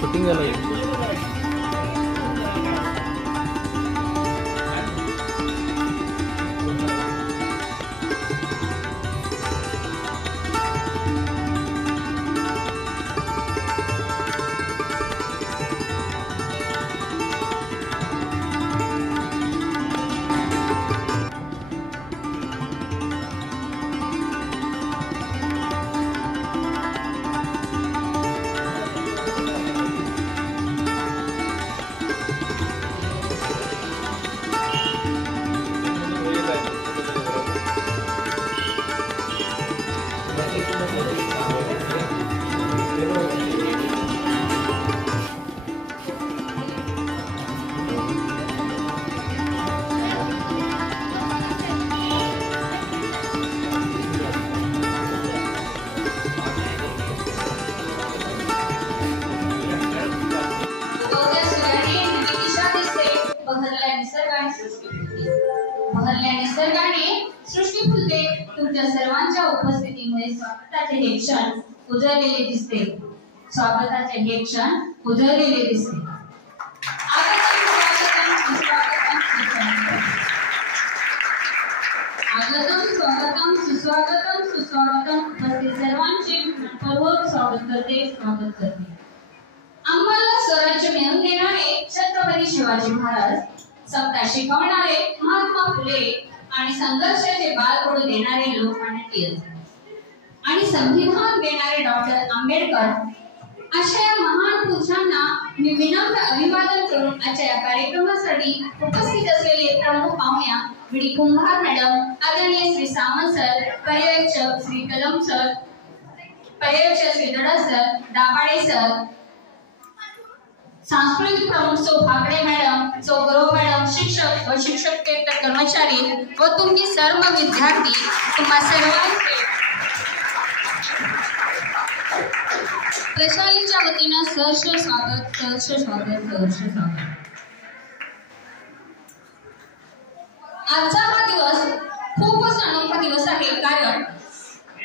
Shooting झालं. सृष्टी फुलते तुमच्या सर्वांच्या उपस्थितीमुळे स्वागताचे हे क्षण उजळलेले दिसते. स्वागताचे हे क्षण उजळलेले दिसते. आगतम स्वागतम सुस्वागतम सुस्वागतम उपस्थित सर्वांचे मनपूर्वक स्वागत करते. आम्हाला स्वराज्य मिळवून देणारे छत्रपती शिवाजी महाराज, समता शिकवणारे महात्मा फुले आणि संघर्षाचे बाळ पडू देणारे लोकमान्य टिळक आणि संविधान देणारे डॉक्टर आंबेडकर अशा या महान पुरुषांना मी विनम्र अभिवादन करून आजच्या या कार्यक्रमासाठी उपस्थित असलेले प्रमुख पाहुण्या विडी कुंभार मॅडम, आदरणीय श्री सावंत सर, पर्यवेक्षक श्री कदम सर, पर्यवेक्षक श्री दडा सर, दाभाडे सर, सांस्कृतिक प्रमुख सौ भागडे मॅडम, सौ गुरव मॅडम, शिक्षक व शिक्षकेतर कर्मचारी व तुम्ही सर्व विद्यार्थी, तुम्हा सर्वांचे प्रशालेच्या वतीने सहर्ष स्वागत. आजचा हा दिवस खूपच अनोखा दिवस आहे, कारण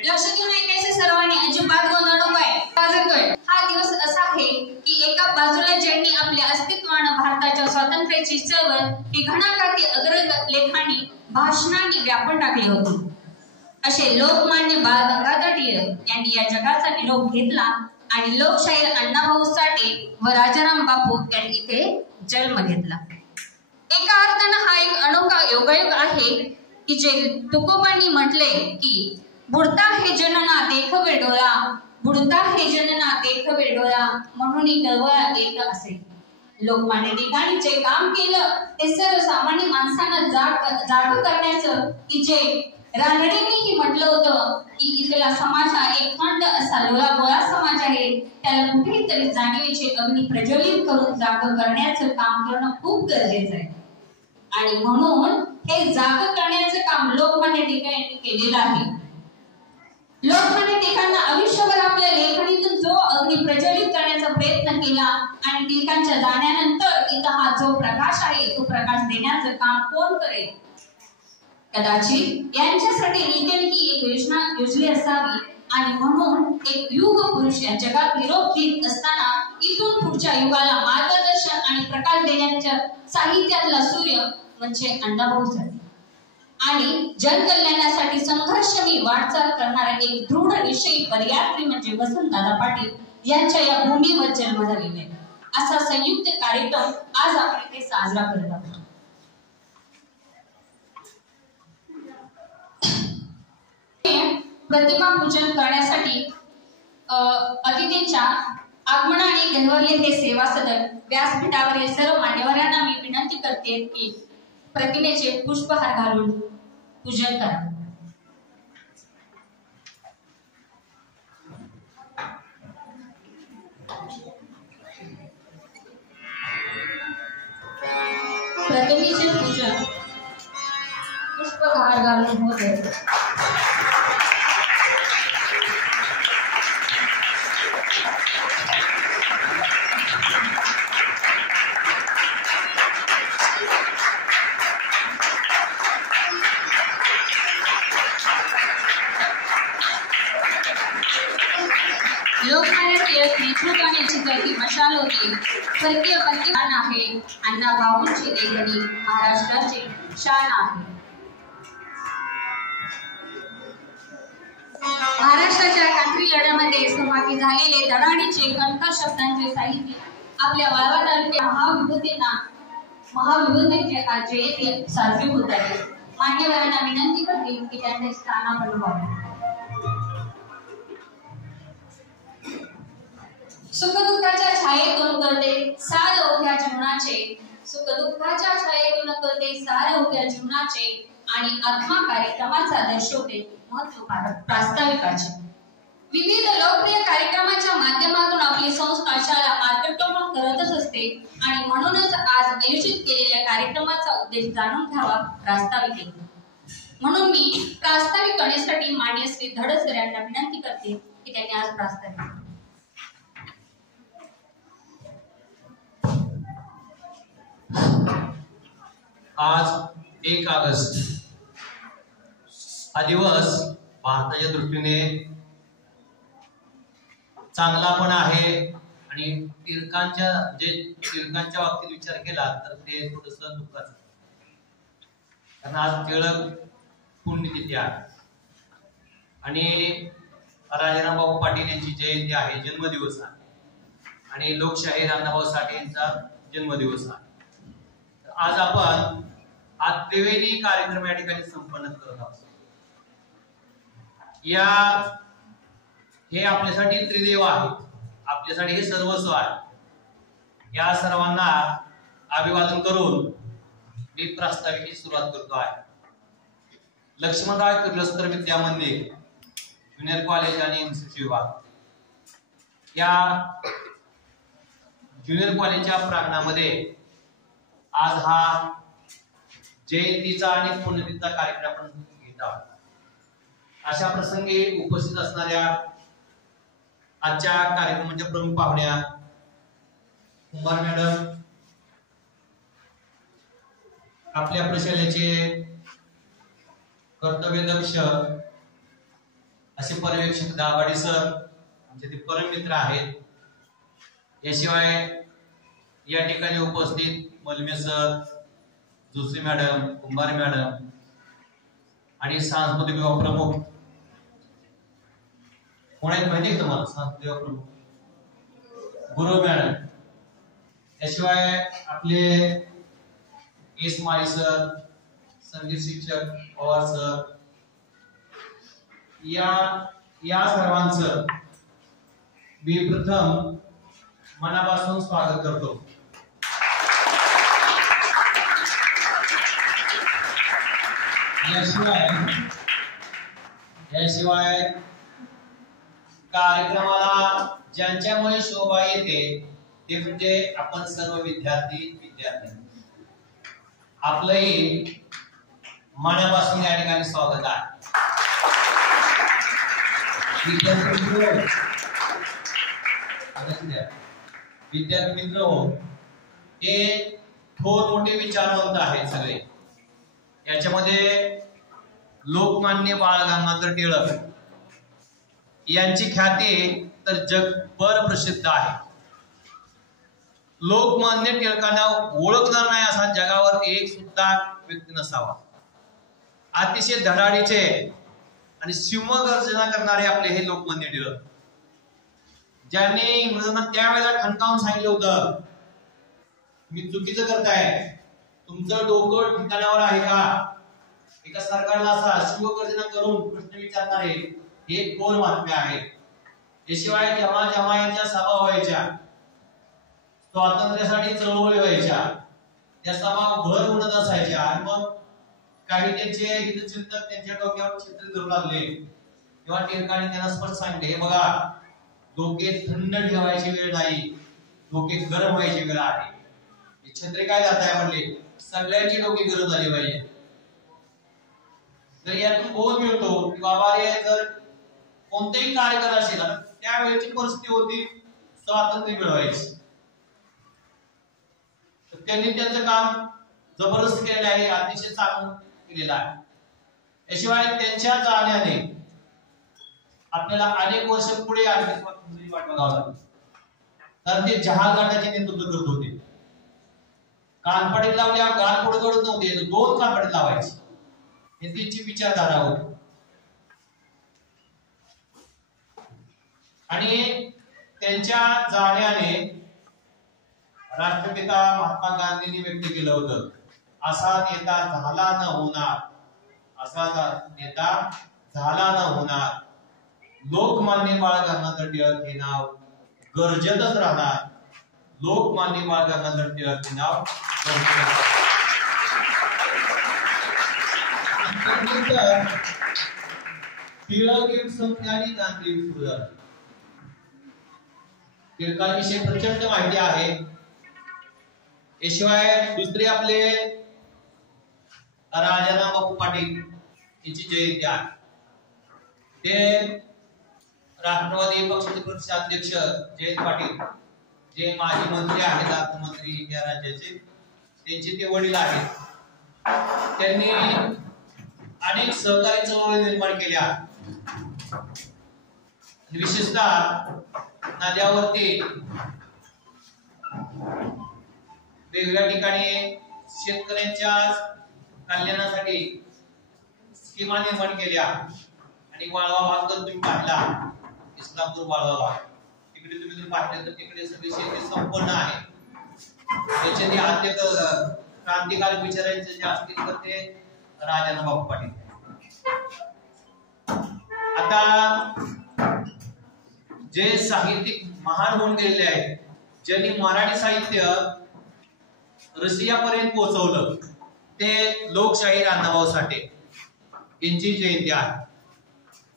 लक्षात घेऊन ऐकायचे सर्वांनी, अजिबात गोंधळ नकोय. हा दिवस असा आहे की एका बाजूला ज्यांनी आपल्या अस्तित्वानं भारताच्या स्वातंत्र्याची चळवळ ही घणाघाती अग्रलेखांनी भाषणांनी व्यापून टाकली होती, असे लोकमान्य बाळ गंगाधर टिळक यांनी या जगाचा निरोप घेतला आणि लोकशाहीर अण्णाभाऊ साठे व राजाराम बापू यांनी इथे जन्म घेतला. एका अर्थानं हा एक अनोखा योगायोग आहे की जे तुकोबांनी म्हटले की बुडता हे जनना देखवे डोळा, बुडता हे जनना देखवे डोळा, म्हणून कळवळा येत असे. लोकमान्य टिळकांनी जे काम केलं ते सर्वसामान्य माणसांना जाणू करण्याचं, की जे रानडेंनीही म्हटलं होतं की इथला समाज हा एक थंड असा लोळागोळा समाज आहे, त्याला कुठेतरी जाणीवेचे अग्नी प्रज्वलित करून जाग करण्याचं काम करणं खूप गरजेचं आहे. आणि म्हणून हे जाग करण्याचं काम लोकमान्य टिळक यांनी केलेलं आहे. लोकमान्य टिळकांना आयुष्यभर आपल्या लेखणीतून जो अग्नी प्रज्वलित करण्याचा प्रयत्न केला आणि टिळकांच्या जाण्यानंतर इथं हा जो प्रकाश आहे तो प्रकाश देण्याचं काम कोण करेल? कदाचित यांच्यासाठी नितीन ही एक योजना योजली असावी आणि म्हणून एक युग पुरुष या जगात निरोप घेत असताना इथून पुढच्या युगाला मार्गदर्शन आणि प्रकाश देण्याच्या साहित्यातला सूर्य म्हणजे अण्णाभाऊ साठे आणि जनकल्याणासाठी संघर्षाने वाटचाल करणारा एक दृढ निश्चयी पर्यात्री म्हणजे वसंतदादा पाटील यांच्या या भूमीवर जन्म झालेला आहे. असा संयुक्त कार्यक्रम आज आपण इथे साजरा करत आहोत. प्रतिमा पूजन करण्यासाठी अतिथींच्या आगमनाने गहवरले हे सेवा सदन व्यासपीठावरील सर्व मान्यवरांना मी विनंती करते की प्रतिमेचे पुष्पहार घालून पूजन करा. प्रतिमेचे पूजन पुष्पहार घालून होत आहे. लोकमान्य टिळक नेतृत्वाने चित्रती मशाल होती. स्वर्गीय पंतप्रधान आहे. अण्णा भाऊंची देणगी महाराष्ट्राची शान आहे. महाराष्ट्राच्या क्रांती लढ्यामध्ये सहभागी झालेले धडाडीचे कंठ शब्दांचे साहित्य आपल्या वाळवा तालुक्या महाविभूतीचे आज जयंती साजरी होत आहे. मान्यवरांना विनंती करते की त्यांचे स्थानापन्न व्हावे. सुखदुःखाच्या छायेतून करते सार ओघ्या जीवनाचे. सुखदुःखाच्या छायेतून करते सार ओघ्या जीवनाचे आणि आत्मा कार्यक्रमाचा दर्शवते महत्व प्रास्ताविकाचे. विविध लोकप्रिय कार्यक्रमाच्या माध्यमातून आपली संस्था शाळा मार्गक्रमण करतच असते आणि म्हणूनच आज आयोजित केलेल्या कार्यक्रमाचा उद्देश जाणून घ्यावा प्रास्ताविक. म्हणून मी प्रास्ताविक करण्यासाठी मान्य श्री धडसकर यांना विनंती करते की त्यांनी आज प्रास्ताविक. आज 1 ऑगस्ट हा दिवस भारताच्या दृष्टीने चांगला पण आहे आणि टिळकांच्या बाबतीत विचार केला तर ते थोडस दुःखाचं, कारण आज टिळक पुण्यतिथी आहे आणि राजारामबाबू पाटील यांची जयंती आहे, जन्मदिवस आहे आणि लोकशाहीर अण्णाभाऊ साठे यांचा जन्मदिवस आहे. आज आपण त्रिवेदी कार्यक्रम या ठिकाणी संपन्न करत आहोत. हे आपल्यासाठी त्रिदेव आहे, आपल्यासाठी हे सर्वस्व आहे. या सर्वांना अभिवादन करून मी प्रास्ताविकेची सुरुवात करतो आहे. लक्ष्मणराव किर्लोस्कर विद्या मंदिर, ज्युनियर कॉलेज आणि एमसीसी विभाग या ज्युनियर कॉलेजच्या प्रांगणामध्ये आज हा जयंतीचा आणि पुण्यतिथीचा कार्यक्रम आपण घेत आहोत. अशा प्रसंगी उपस्थित असणाऱ्या आजच्या कार्यक्रमाच्या प्रमुख पाहुण्या कुंभार मॅडम, आपल्या प्रशालेचे कर्तव्यदक्ष असे पर्यवेक्षक दाभाडे सर, आमचे ते परम मित्र आहेत. याशिवाय या ठिकाणी उपस्थित मलमे सर, जोशी मॅडम, कुंभार मॅडम आणि सांस्कृतिक विभाग प्रमुख कोण आहेत माहिती आहे तुम्हाला? सांस्कृतिक विभाग प्रमुख गुरु मॅडम. याशिवाय आपले एस माळी सर, संगीत शिक्षक पवार सर, या सर्वांचं मी प्रथम मनापासून स्वागत करतो. याशिवाय कार्यक्रमाला ज्यांच्यामुळे शोभा येते ते म्हणजे आपण सर्व विद्यार्थी. आपलंही मनापासून या ठिकाणी स्वागत आहे. विद्यार्थी मित्र हो, हे थोर मोठे विचारवंत आहेत सगळे. याच्यामध्ये लोकमान्य बाळ गंगाधर टिळक यांची ख्याती तर जगभर प्रसिद्ध आहे. लोकमान्य टिळकांना ओळखणार नाही असा जगावर एक सुद्धा व्यक्ती नसावा. अतिशय धडाडीचे आणि सिंहगर्जना करणारे आपले हे लोकमान्य टिळक, ज्यांनी इंग्रजांना त्यावेळेला ठणकावून सांगितलं होतं, तुम्ही चुकीचं करताय, तुमचं डोकं ठिकाणावर आहे का? एका सरकारला असा शिवगर्जना करून प्रश्न विचारणारे हे थोर महात्मे आहेत. याशिवाय जेव्हा जेव्हा यांच्या सभा व्हायच्या, स्वातंत्र्यासाठी चळवळी व्हायच्या, त्या सभा भर उडत असायच्या आणि मग काही त्यांचे हितचिंतक त्यांच्या डोक्यावर चित्र करू लागले तेव्हा टिळकांनी त्यांना स्पष्ट सांगितले, हे बघा, डोके थंड ठेवायची वेळ नाही, डोके गरम व्हायची वेळ आहे. छत्री काय जात आहे म्हणले, सगळ्यांची डोकी गरम झाली पाहिजे. तर यातून बोध मिळतो की बाबा हे जर कोणतेही कार्य करत असेल, त्यावेळेची परिस्थिती होती स्वातंत्र्य मिळवायची, तर त्यांनी त्यांचं काम जबरदस्त केलेलं आहे, अतिशय चांगलं केलेलं आहे. याशिवाय त्यांच्या जाण्याने आपल्याला अनेक वर्ष पुढे आले तुमची वाट बघावं लागेल. कारण ते जहाल गटाचे नेतृत्व करत होते. कानपडीत लावल्या गाल पुढे गडत नव्हते, 2 कानपडीत लावायचे. हे त्यांची विचारधारा होती. आणि त्यांच्या जाण्याने राष्ट्रपिता महात्मा गांधींनी व्यक्त केलं होतं, असा नेता झाला न होणार, असा नेता झाला न होणार. लोकमान्य बाळ गंगाधर टिळक हे नाव गरजेतच राहणार. लोकमान्य बाळ गंगाधर टिळक हे नाव टिळक एक संज्ञानी गांधी सुरू. टिळकांविषयी प्रचंड माहिती आहे. याशिवाय दुसरे आपले राजाराम बापू पाटील यांची जयंती आहे. ते राष्ट्रवादी पक्षाचे प्रदेशाध्यक्ष जयंत पाटील, जे माजी मंत्री आहेत, अर्थमंत्री या राज्याचे, त्यांचे ते वडील आहेत. त्यांनी अनेक सहकारी चळवळी निर्माण केल्या. विशेषतः नद्यावरती वेगवेगळ्या ठिकाणी शेतकऱ्यांच्या कल्याणासाठी स्कीमा निर्माण केल्या. आणि वाळवा भाग जर तुम्ही पाहिला, इस्लामपूर वाळवा भाग, तिकडे तुम्ही जर पाहिलं तर तिकडे सगळी शेती संपन्न आहे. त्याचे आद्य क्रांतिकारी विचारांचे जे असतील तर ते राजाराम बापू पाटील. आता जे साहित्यिक महान होऊन गेलेले आहेत, ज्यांनी मराठी साहित्य रशियापर्यंत पोहोचवलं, ते लोकशाहीर अण्णाभाऊ साठे यांची जयंती आहे.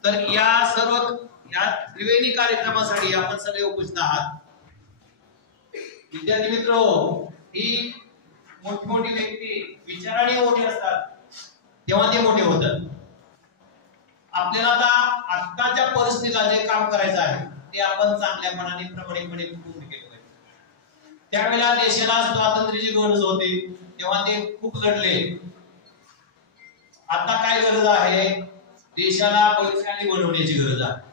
तर या त्रिवेणी कार्यक्रमासाठी आपण सगळे उपस्थित आहात. विद्यार्थी मित्र, ही मोठी व्यक्ती विचाराने मोठी असतात तेव्हा ते मोठे होतात. आपल्याला आत्ताच्या परिस्थितीला जे काम करायचं आहे ते आपण चांगल्यापणाने प्रमाणिकपणे पूर्ण केलं पाहिजे. त्यावेळेला देशाला स्वातंत्र्याची गरज होती तेव्हा ते खूप लढले. आता काय गरज आहे? देशाला बलशाली बनवण्याची गरज आहे.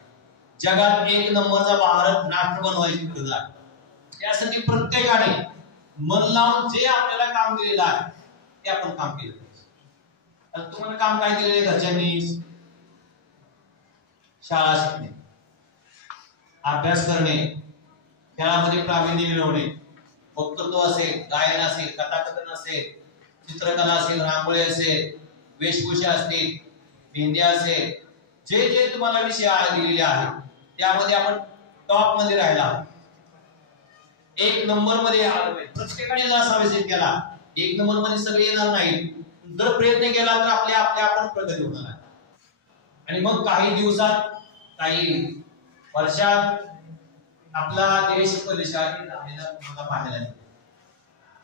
जगात 1 नंबरचा भारत राष्ट्र बनवायची गरज आहे. त्यासाठी प्रत्येकाने मन लावून जे आपल्याला काम दिलेलं आहे ते आपण काम केलं पाहिजे. तुम्हाला काम काय दिलेलं आहे? घरच्यांनी शाळा शिकणे, अभ्यास करणे, खेळामध्ये प्रावीण्य मिळवणे, वक्तृत्व असेल, गायन असेल, कथाकथन असेल, चित्रकला असेल, रांगोळी असेल, वेशभूषा असतील, मेहंद्या असेल, जे जे तुम्हाला विषय दिलेले आहेत त्यामध्ये आपण टॉप मध्ये राहिला, 1 नंबर मध्ये आलो. प्रत्येकाने जर असा विषय केला, 1 नंबर मध्ये सगळे येणार नाही. जर प्रयत्न केला तर आपल्या आपण प्रगती होणार आहे. आणि मग काही दिवसात, काही वर्षात आपला देश परिशानी झालेला तुम्हाला पाहायला मिळेल.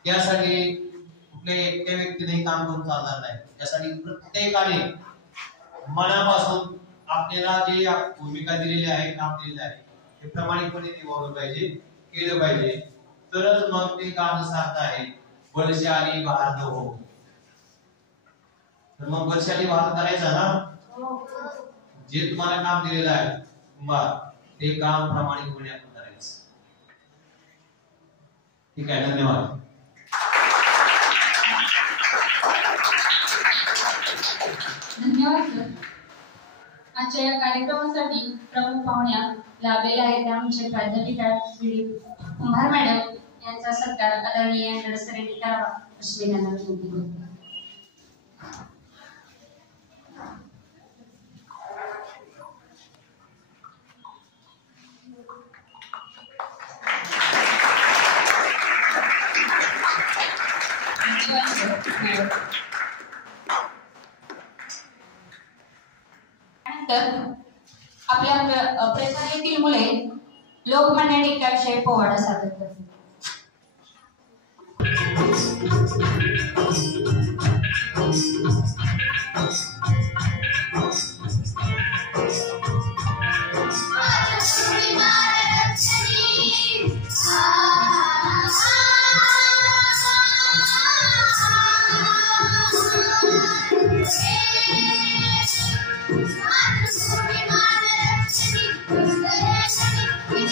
त्यासाठी कुठल्या एकट्या व्यक्तीने काम करून चालणार नाही. त्यासाठी प्रत्येकाने मनापासून आपल्याला जे भूमिका दिलेली आहे, काम दिलेलं आहे, ते प्रामाणिकपणे निभावलं पाहिजे, केलं पाहिजे. तरच मग ते काम सार्थ आहे. बलशाली भारत हो. तर मग बलशाली भारत करायचा ना, जे तुम्हाला काम दिलेलं आहे ते काम प्रामाणिकपणे आपण करायचं. ठीक आहे, धन्यवाद. धन्यवाद सर. आजच्या या कार्यक्रमासाठी प्रमुख पाहुण्या लाभलेल्या आहेत त्या आमचे प्राध्यापिका कुंभार मॅडम यांचा सत्कार आदरणीय नडसरेंनी करावा अशी विनंती करते. आपल्या प्रेक्षणीतील मुले लोकमान्य टिळकांविषयी पोवाडा सादर करतात. Thank you.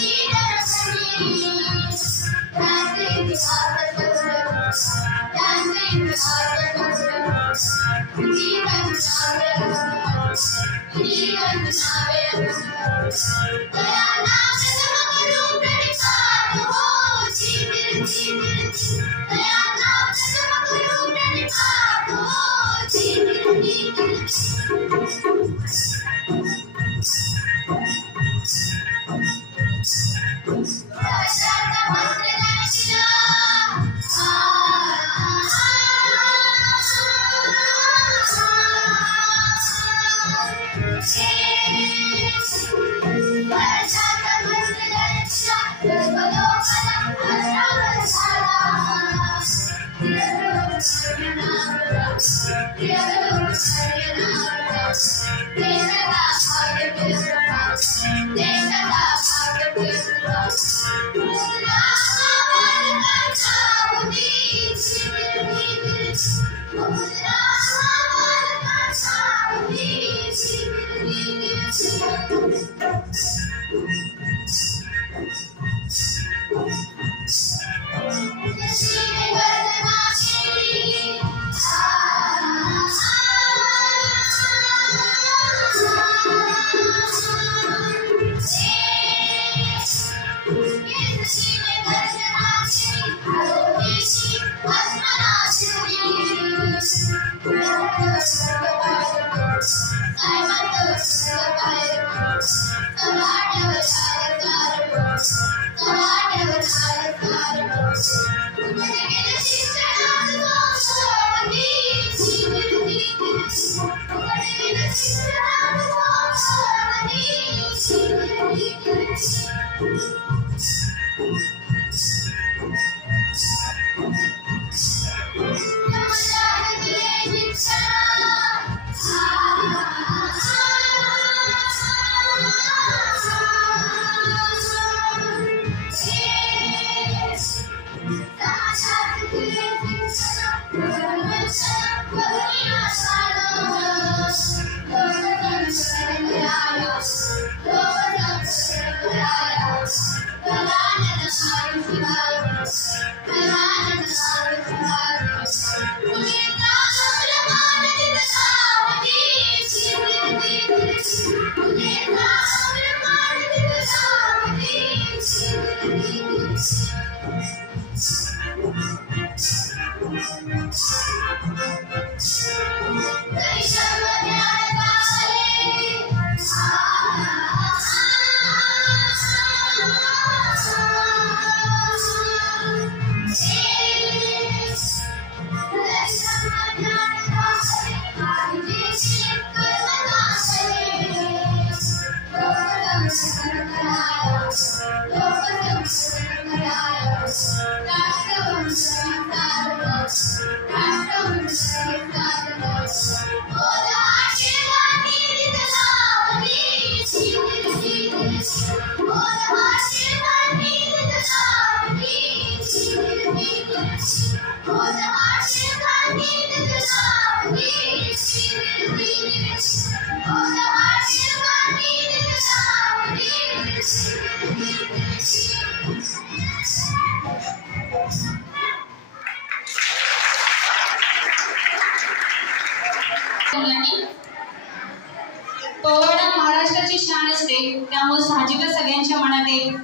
पोवाडा महाराष्ट्राची शान असते, त्यामुळे साहजिकच सगळ्यांच्या मनात एक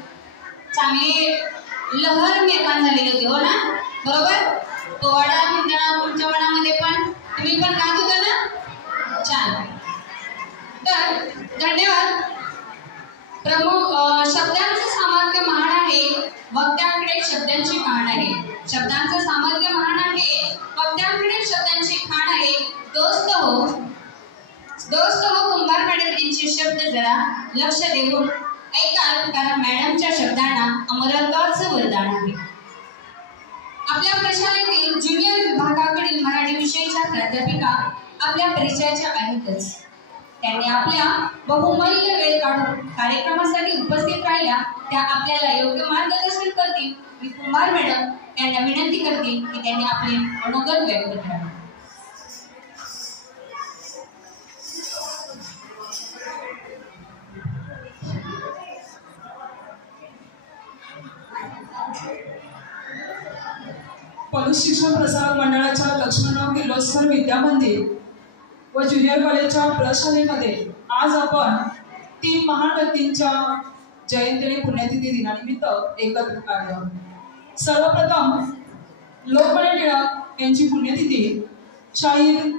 चांगली लहर निर्माण झालेली होती, हो ना? बरोबर? पोवाडा म्हणताना तुमच्या मनामध्ये पण तुम्ही पण गात होता ना? छान. तर धन्यवाद. प्रमुख शब्दांचं सामर्थ्य महान आहे, वक्त्यांकडे शब्दांची खाण आहे. शब्दांचं सामर्थ्य महान आहे, वक्त्यांकडे शब्दांची खाण आहे. दोस्त हो कुंभार मॅडम यांचे शब्द जरा लक्ष देऊन ऐकाल, कारण मॅडमच्या शब्दांना अमरत्वाचं वरदान आहे. आपल्या प्रशालेतील ज्युनियर विभागाकडील मराठी विषयाच्या प्राध्यापिका आपल्या परिचयाच्या आहेतच. त्यांनी आपल्या बहुमूल्य वेळ काढून कार्यक्रमासाठी उपस्थित राहिल्या. त्या आपल्याला योग्य मार्गदर्शन करतील. मी कुंभार मॅडम यांना विनंती करतील की त्यांनी आपले मनोगत व्यक्त करावे. पॉलिश शिक्षण प्रसारक मंडळाच्या लक्ष्मणराव किर्लोस्कर विद्या मंदिर व ज्युनियर कॉलेजच्या प्रशालेमध्ये आज आपण तीन महान व्यक्तींच्या जयंती आणि पुण्यतिथी दिनानिमित्त एकत्रित आलो. सर्वप्रथम लोकमान्य टिळक यांची पुण्यतिथी, शाहीर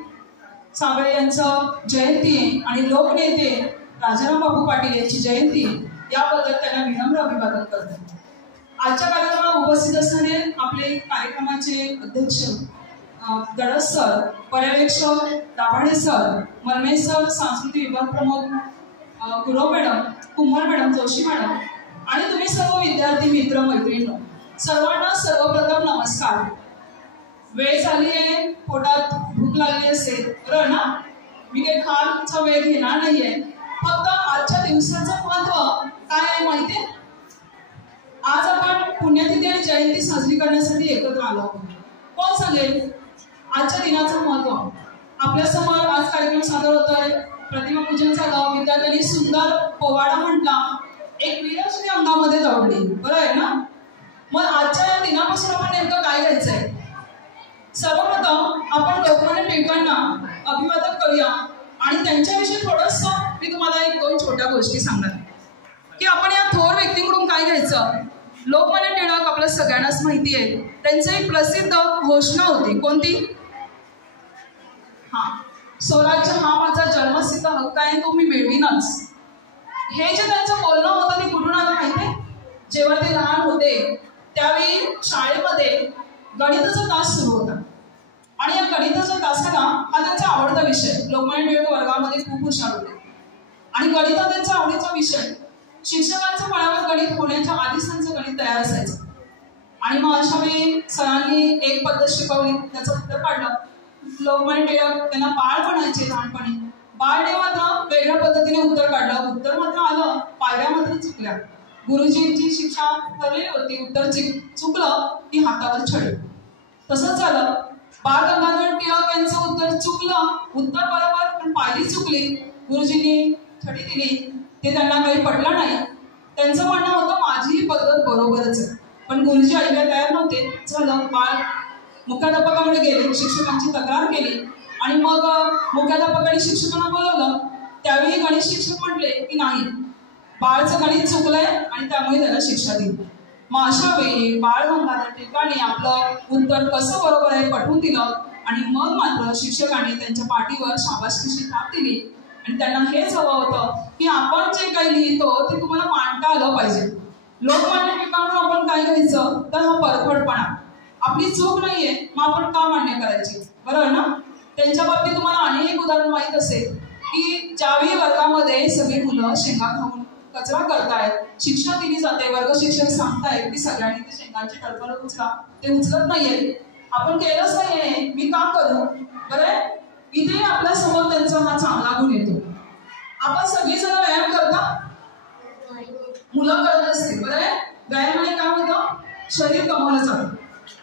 साबळे यांचं जयंती आणि लोकनेते राजाराम बापू पाटील यांची जयंती याबद्दल त्यांना विनम्र अभिवादन करतो. आजच्या कार्यक्रमाला उपस्थित असणारे आपले कार्यक्रमाचे अध्यक्ष गडस सर, पर्यवेक्षक दाभाडे सर, मलमे सर, सांस्कृतिक विभाग प्रमुख गुरव मॅडम, कुंभार मॅडम, जोशी मॅडम आणि तुम्ही सर्व विद्यार्थी मित्र मैत्रिणी सर्वांना सर्वप्रथम नमस्कार. वेळ झाली आहे, पोटात भूक लागली असेल बरं ना. मी काही खायचा वेळ घेणार नाहीये. फक्त आजच्या दिवसाचं महत्व काय आहे माहितीये? आज आपण पुण्यतिथी आणि जयंती साजरी करण्यासाठी एकत्र आलो आहोत. कोण सांगेल आजच्या दिनाचं महत्व? आपल्या समोर आज कार्यक्रम सादर होतोय. प्रतिमा पूजन झालं, विद्यार्थ्यांनी सुंदर पोवाडा म्हटला, एक वीरश्री अंगामध्ये दौडली, बरं आहे ना. मग आजच्या या दिनापासून आपण नेमकं काय घ्यायचंय? सर्वप्रथम आपण लोकमान्य टिळकांना अभिवादन करूया आणि त्यांच्याविषयी थोडंसं मी तुम्हाला एक दोन छोट्या गोष्टी सांगणार की आपण या थोर व्यक्तींकडून काय घ्यायचं. लोकमान्य टिळक आपल्या सगळ्यांनाच माहिती आहे. त्यांची एक प्रसिद्ध घोषणा होती. कोणती? स्वराज्य हा माझा जन्मसिद्ध हक्क आहे, तो मी मिळवीनच. हे जे त्यांचं बोलणं होतं ते कुठून आलं माहितीये? जेव्हा ते लहान होते त्यावेळी शाळेमध्ये गणिताचा तास सुरू होता आणि या गणिताच्या तासाला हा त्यांचा आवडता विषय. लोकमान्य टिळक वर्गामध्ये खूप हुशार होते आणि गणित हा त्यांचा आवडीचा विषय. शिक्षकांच्या फळ्यावर गणित होण्याच्या आधीच त्यांचं गणित तयार असायचं आणि मग अशा वेळी सरांनी एक पद्धत शिकवली, त्याचं उत्तर काढलं. लोकमान्य टिळक त्यांना बाळ म्हणायचे लहानपणी. बाळने मात्र वेगळ्या पद्धतीने उत्तर काढलं. उत्तर मात्र आलं, पायऱ्या मात्र चुकल्या. गुरुजींची शिक्षा ठरलेली होती, उत्तर चुकलं की हातावर छडी. तसंच झालं. बाळ गंगाधर टिळक यांचं उत्तर चुकलं, उत्तर बरोबर पण पायरी चुकली. गुरुजींनी छडी दिली, ते त्यांना काही पटलं नाही. त्यांचं म्हणणं होतं माझी पद्धत बरोबरच आहे, पण गुरुजी ऐकायला तयार नव्हते. झालं, बाळ मुख्याध्यापकाकडे गेले, शिक्षकांची तक्रार केली आणि मग मुख्याध्यापकांनी शिक्षकांना बोलवलं. त्यावेळी गणित शिक्षक म्हटले की नाही, बाळचं गणित चुकलंय आणि त्यामुळे त्याला शिक्षा दिली. मग अशा वेळी बाळ गंगाधर टिळकांनी आपलं उत्तर कसं बरोबर आहे पटवून दिलं आणि मग मात्र शिक्षकांनी त्यांच्या पाठीवर शाबासकीची थाप दिली आणि त्यांना हेच हवं होतं की आपण जे काही लिहितो ते तुम्हाला मांडता आलं पाहिजे. लोकमान्य टिळकांकडून आपण काय घ्यायचं तर हा परखडपणा. आपली चूक नाहीये, मग आपण का मान्य करायची, बरोबर ना. त्यांच्या बाबतीत तुम्हाला आणि एक उदाहरण माहित असेल की ज्यावेळी वर्गामध्ये सगळी मुलं शेंगा खाऊन कचरा करतायत, शिक्षा दिली जाते, वर्ग शिक्षक सांगतायत की सगळ्यांनी ते शेंगांची टरफल उचला, ते उचलत नाहीये. आपण केलंच नाहीये, मी का करू, बरं. इथे आपल्या समोर त्यांचा हा चांगला गुण येतो. आपण सगळेजण व्यायाम करता, मुलं करत असतील, बरं. व्यायामाने काय होतं? शरीर कमवलं जातं.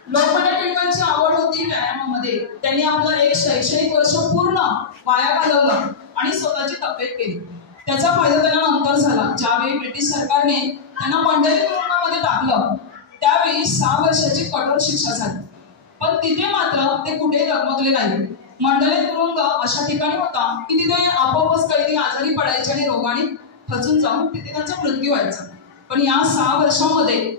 लोकमान्य टिळकांची आवड होती व्यायामामध्ये. त्यांनी आपलं एक शैक्षणिक वर्ष पूर्ण वाया घालवलं आणि स्वतःची तब्येत केली. त्याचा फायदा त्यांना नंतर झाला. ज्यावेळी ब्रिटिश सरकारने त्यांना मंडळी तुरुंगामध्ये टाकलं त्यावेळी 6 वर्षाची कठोर शिक्षा झाली. पण तिथे मात्र ते कुठेही डगमगले नाही. मंडळी तुरुंग अशा ठिकाणी होता की तिथे आपोआपच कैदी आजारी पडायचे आणि रोगाने खचून जाऊन तिथे त्यांचा मृत्यू व्हायचा. पण या 6 वर्षांमध्ये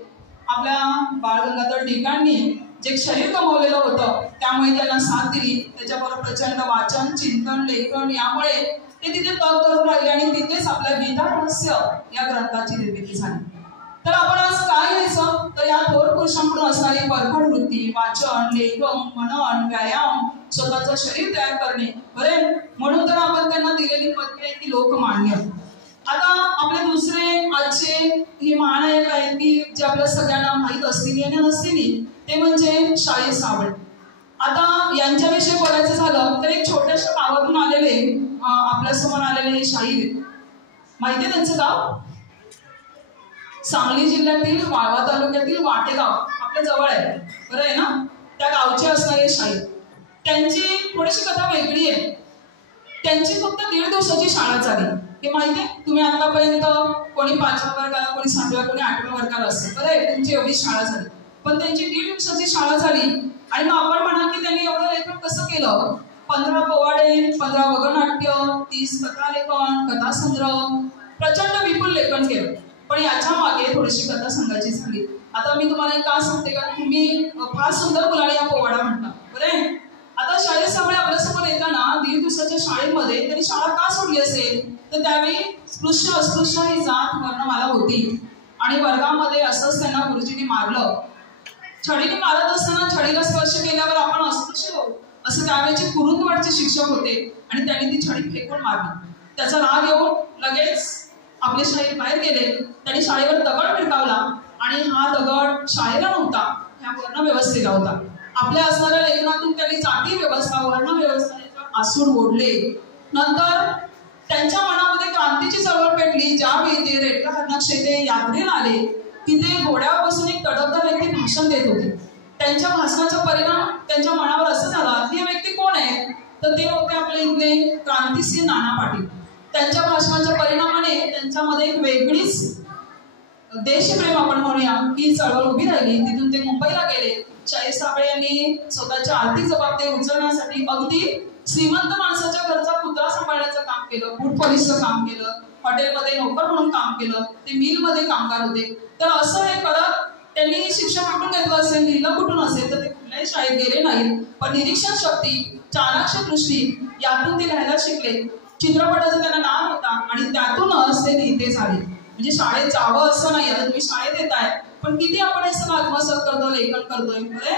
आपल्या बाळ गंगाधर टिळकांनी जे शरीर कमवलेलं होतं त्यामुळे त्यांना साथ दिली. त्याच्याबरोबर प्रचंड वाचन, चिंतन, लेखन यामुळे ते तिथे तग धरून राहिले आणि तिथेच आपल्या गीता रहस्य या ग्रंथाची निर्मिती झाली. तर आपण आज काय घ्यायचं तर या थोर पुरुषांकडून असणारी परखड वृत्ती, वाचन, लेखन, मनन, व्यायाम, स्वतःचं शरीर तयार करणे, बरे. म्हणून तर आपण त्यांना दिलेली पदवी आहे की लोकमान्य. आता आपले दुसरे आजचे हे महानायक आहेत की जे आपल्या सगळ्यांना माहीत असतील आणि नसतील, ते म्हणजे शाहीर साबळे. आता यांच्याविषयी बोलायचं झालं तर एक छोट्याशा गावातून आलेले आपल्या समोर आलेले शाहीर. माहितीये त्यांचं गाव? सांगली जिल्ह्यातील वाळवा तालुक्यातील वाटेगाव आपल्या जवळ आहे, बरं आहे ना. त्या गावचे असणारे शाहीर. त्यांची थोडीशी कथा वेगळी आहे. त्यांची फक्त 1.5 दिवसाची शाळा झाली. हे माहितीये? तुम्ही आतापर्यंत कोणी 5व्या वर्गाला, कोणी 7व्या, कोणी 8व्या वर्गाला असतं, बरं आहे. तुमची एवढी शाळा झाली. पण त्यांची 1.5 दिवसाची शाळा झाली आणि मग आपण म्हणा की त्यांनी एवढं लेखन कसं केलं. 15 पोवाडे, 15 वगनाट्य, 30 कथालेखन, कथासंग्रह, प्रचंड विपुल लेखन केलं. पण याच्या मागे थोडीशी कथा सांगायची झाली. आता मी तुम्हाला का सांगते का तुम्ही फार सुंदर मुलाने हा पोवाडा म्हणता बरं. आता शाळेत सगळे आपल्यासमोर येताना 1.5 दिवसाच्या शाळेमध्ये त्यांनी शाळा का सोडली असेल तर त्यावेळी स्पृश्य अस्पृश्य ही जात वर्णमाला होती आणि वर्गामध्ये असंच त्यांना गुरुजींनी मारलं. छडीने मारत असताना छडीला स्पर्श केल्यावर आपण अस्पृश्य होऊ असं त्यावेळेचे कुरुंदवाडचे शिक्षक होते आणि त्यांनी ती छडी फेकून मारली. त्याचा राग येऊन लगेच आपले शाळेत बाहेर गेले. त्यांनी शाळेवर दगड फिरकावला आणि हा दगड शाळेला नव्हता, ह्या वर्ण व्यवस्थेला होता. आपल्या असणाऱ्या लेखनातून त्यांनी जाती व्यवस्था वर्ण व्यवस्थेचा आसूड ओढले. नंतर त्यांच्या मनामध्ये क्रांतीची चळवळ पेटली. ज्यावेळी ते रेडका हरणाक्षेत्रे यात्रेला आले तिथे घोड्यावर बसून एक तडफदार व्यक्ती भाषण देत होते. त्यांच्या भाषणाचा परिणाम त्यांच्या मनावर असं झाला की हे व्यक्ती कोण आहे तर ते होते आपले इथले क्रांतिसिंह नाना पाटील. त्यांच्या भाषणाच्या परिणामाने त्यांच्यामध्ये एक वेगळीच देशप्रेम आपण म्हणूया ही चळवळ उभी राहिली. तिथून ते मुंबईला गेले. शाहीर साबळे यांनी स्वतःच्या आर्थिक जबाबदारी उचलण्यासाठी अगदी श्रीमंत माणसाच्या घरचा कुत्रा सांभाळण्याचं काम केलं, फूड पोलिसचं काम केलं, हॉटेलमध्ये नोकर म्हणून काम केलं, ते मिलमध्ये कामगार होते. तर असं हे करत त्यांनी शिक्षण कुठून घेतलं असेल, लिहिलं कुठून असेल तर ते कुठल्याही शाळेत गेले नाहीत. पण निरीक्षण शक्ती, चाणाक्ष दृष्टी यातून ते लिहायला शिकले. चित्रपटाचं त्यांना नाव होता आणि त्यातूनच ते लिहिते झाले. म्हणजे शाळेत जावं असं नाही. आता तुम्ही शाळेत येत आहे पण किती आपण हे सगळं आत्मसात करतो, लेखन करतोय बरे.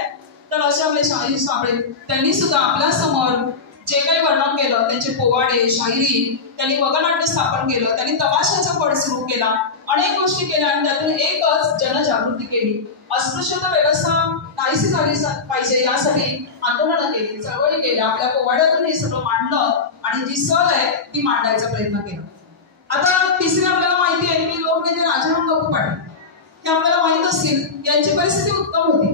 तर असे आपले शाहीर साबळे त्यांनी सुद्धा आपल्या समोर जे काही वर्णन केलं, त्यांचे पोवाडे, शायरी, त्यांनी वगनाट्य स्थापन केलं, त्यांनी तमाशाचा पड सुरू केला, अनेक गोष्टी केल्या आणि त्यातून एकच जनजागृती केली. अस्पृश्यता व्यवस्था नाहीशी झाली पाहिजे यासाठी आंदोलनं केली, चळवळी केल्या. आपल्या पोवाड्यातून हे सगळं मांडलं आणि जी सल आहे ती मांडायचा प्रयत्न केला. आता तिसरी आपल्याला माहिती आहे की लोकनेते राजाराम बापू पाटील हे आपल्याला माहित असतील. यांची परिस्थिती उत्तम होती.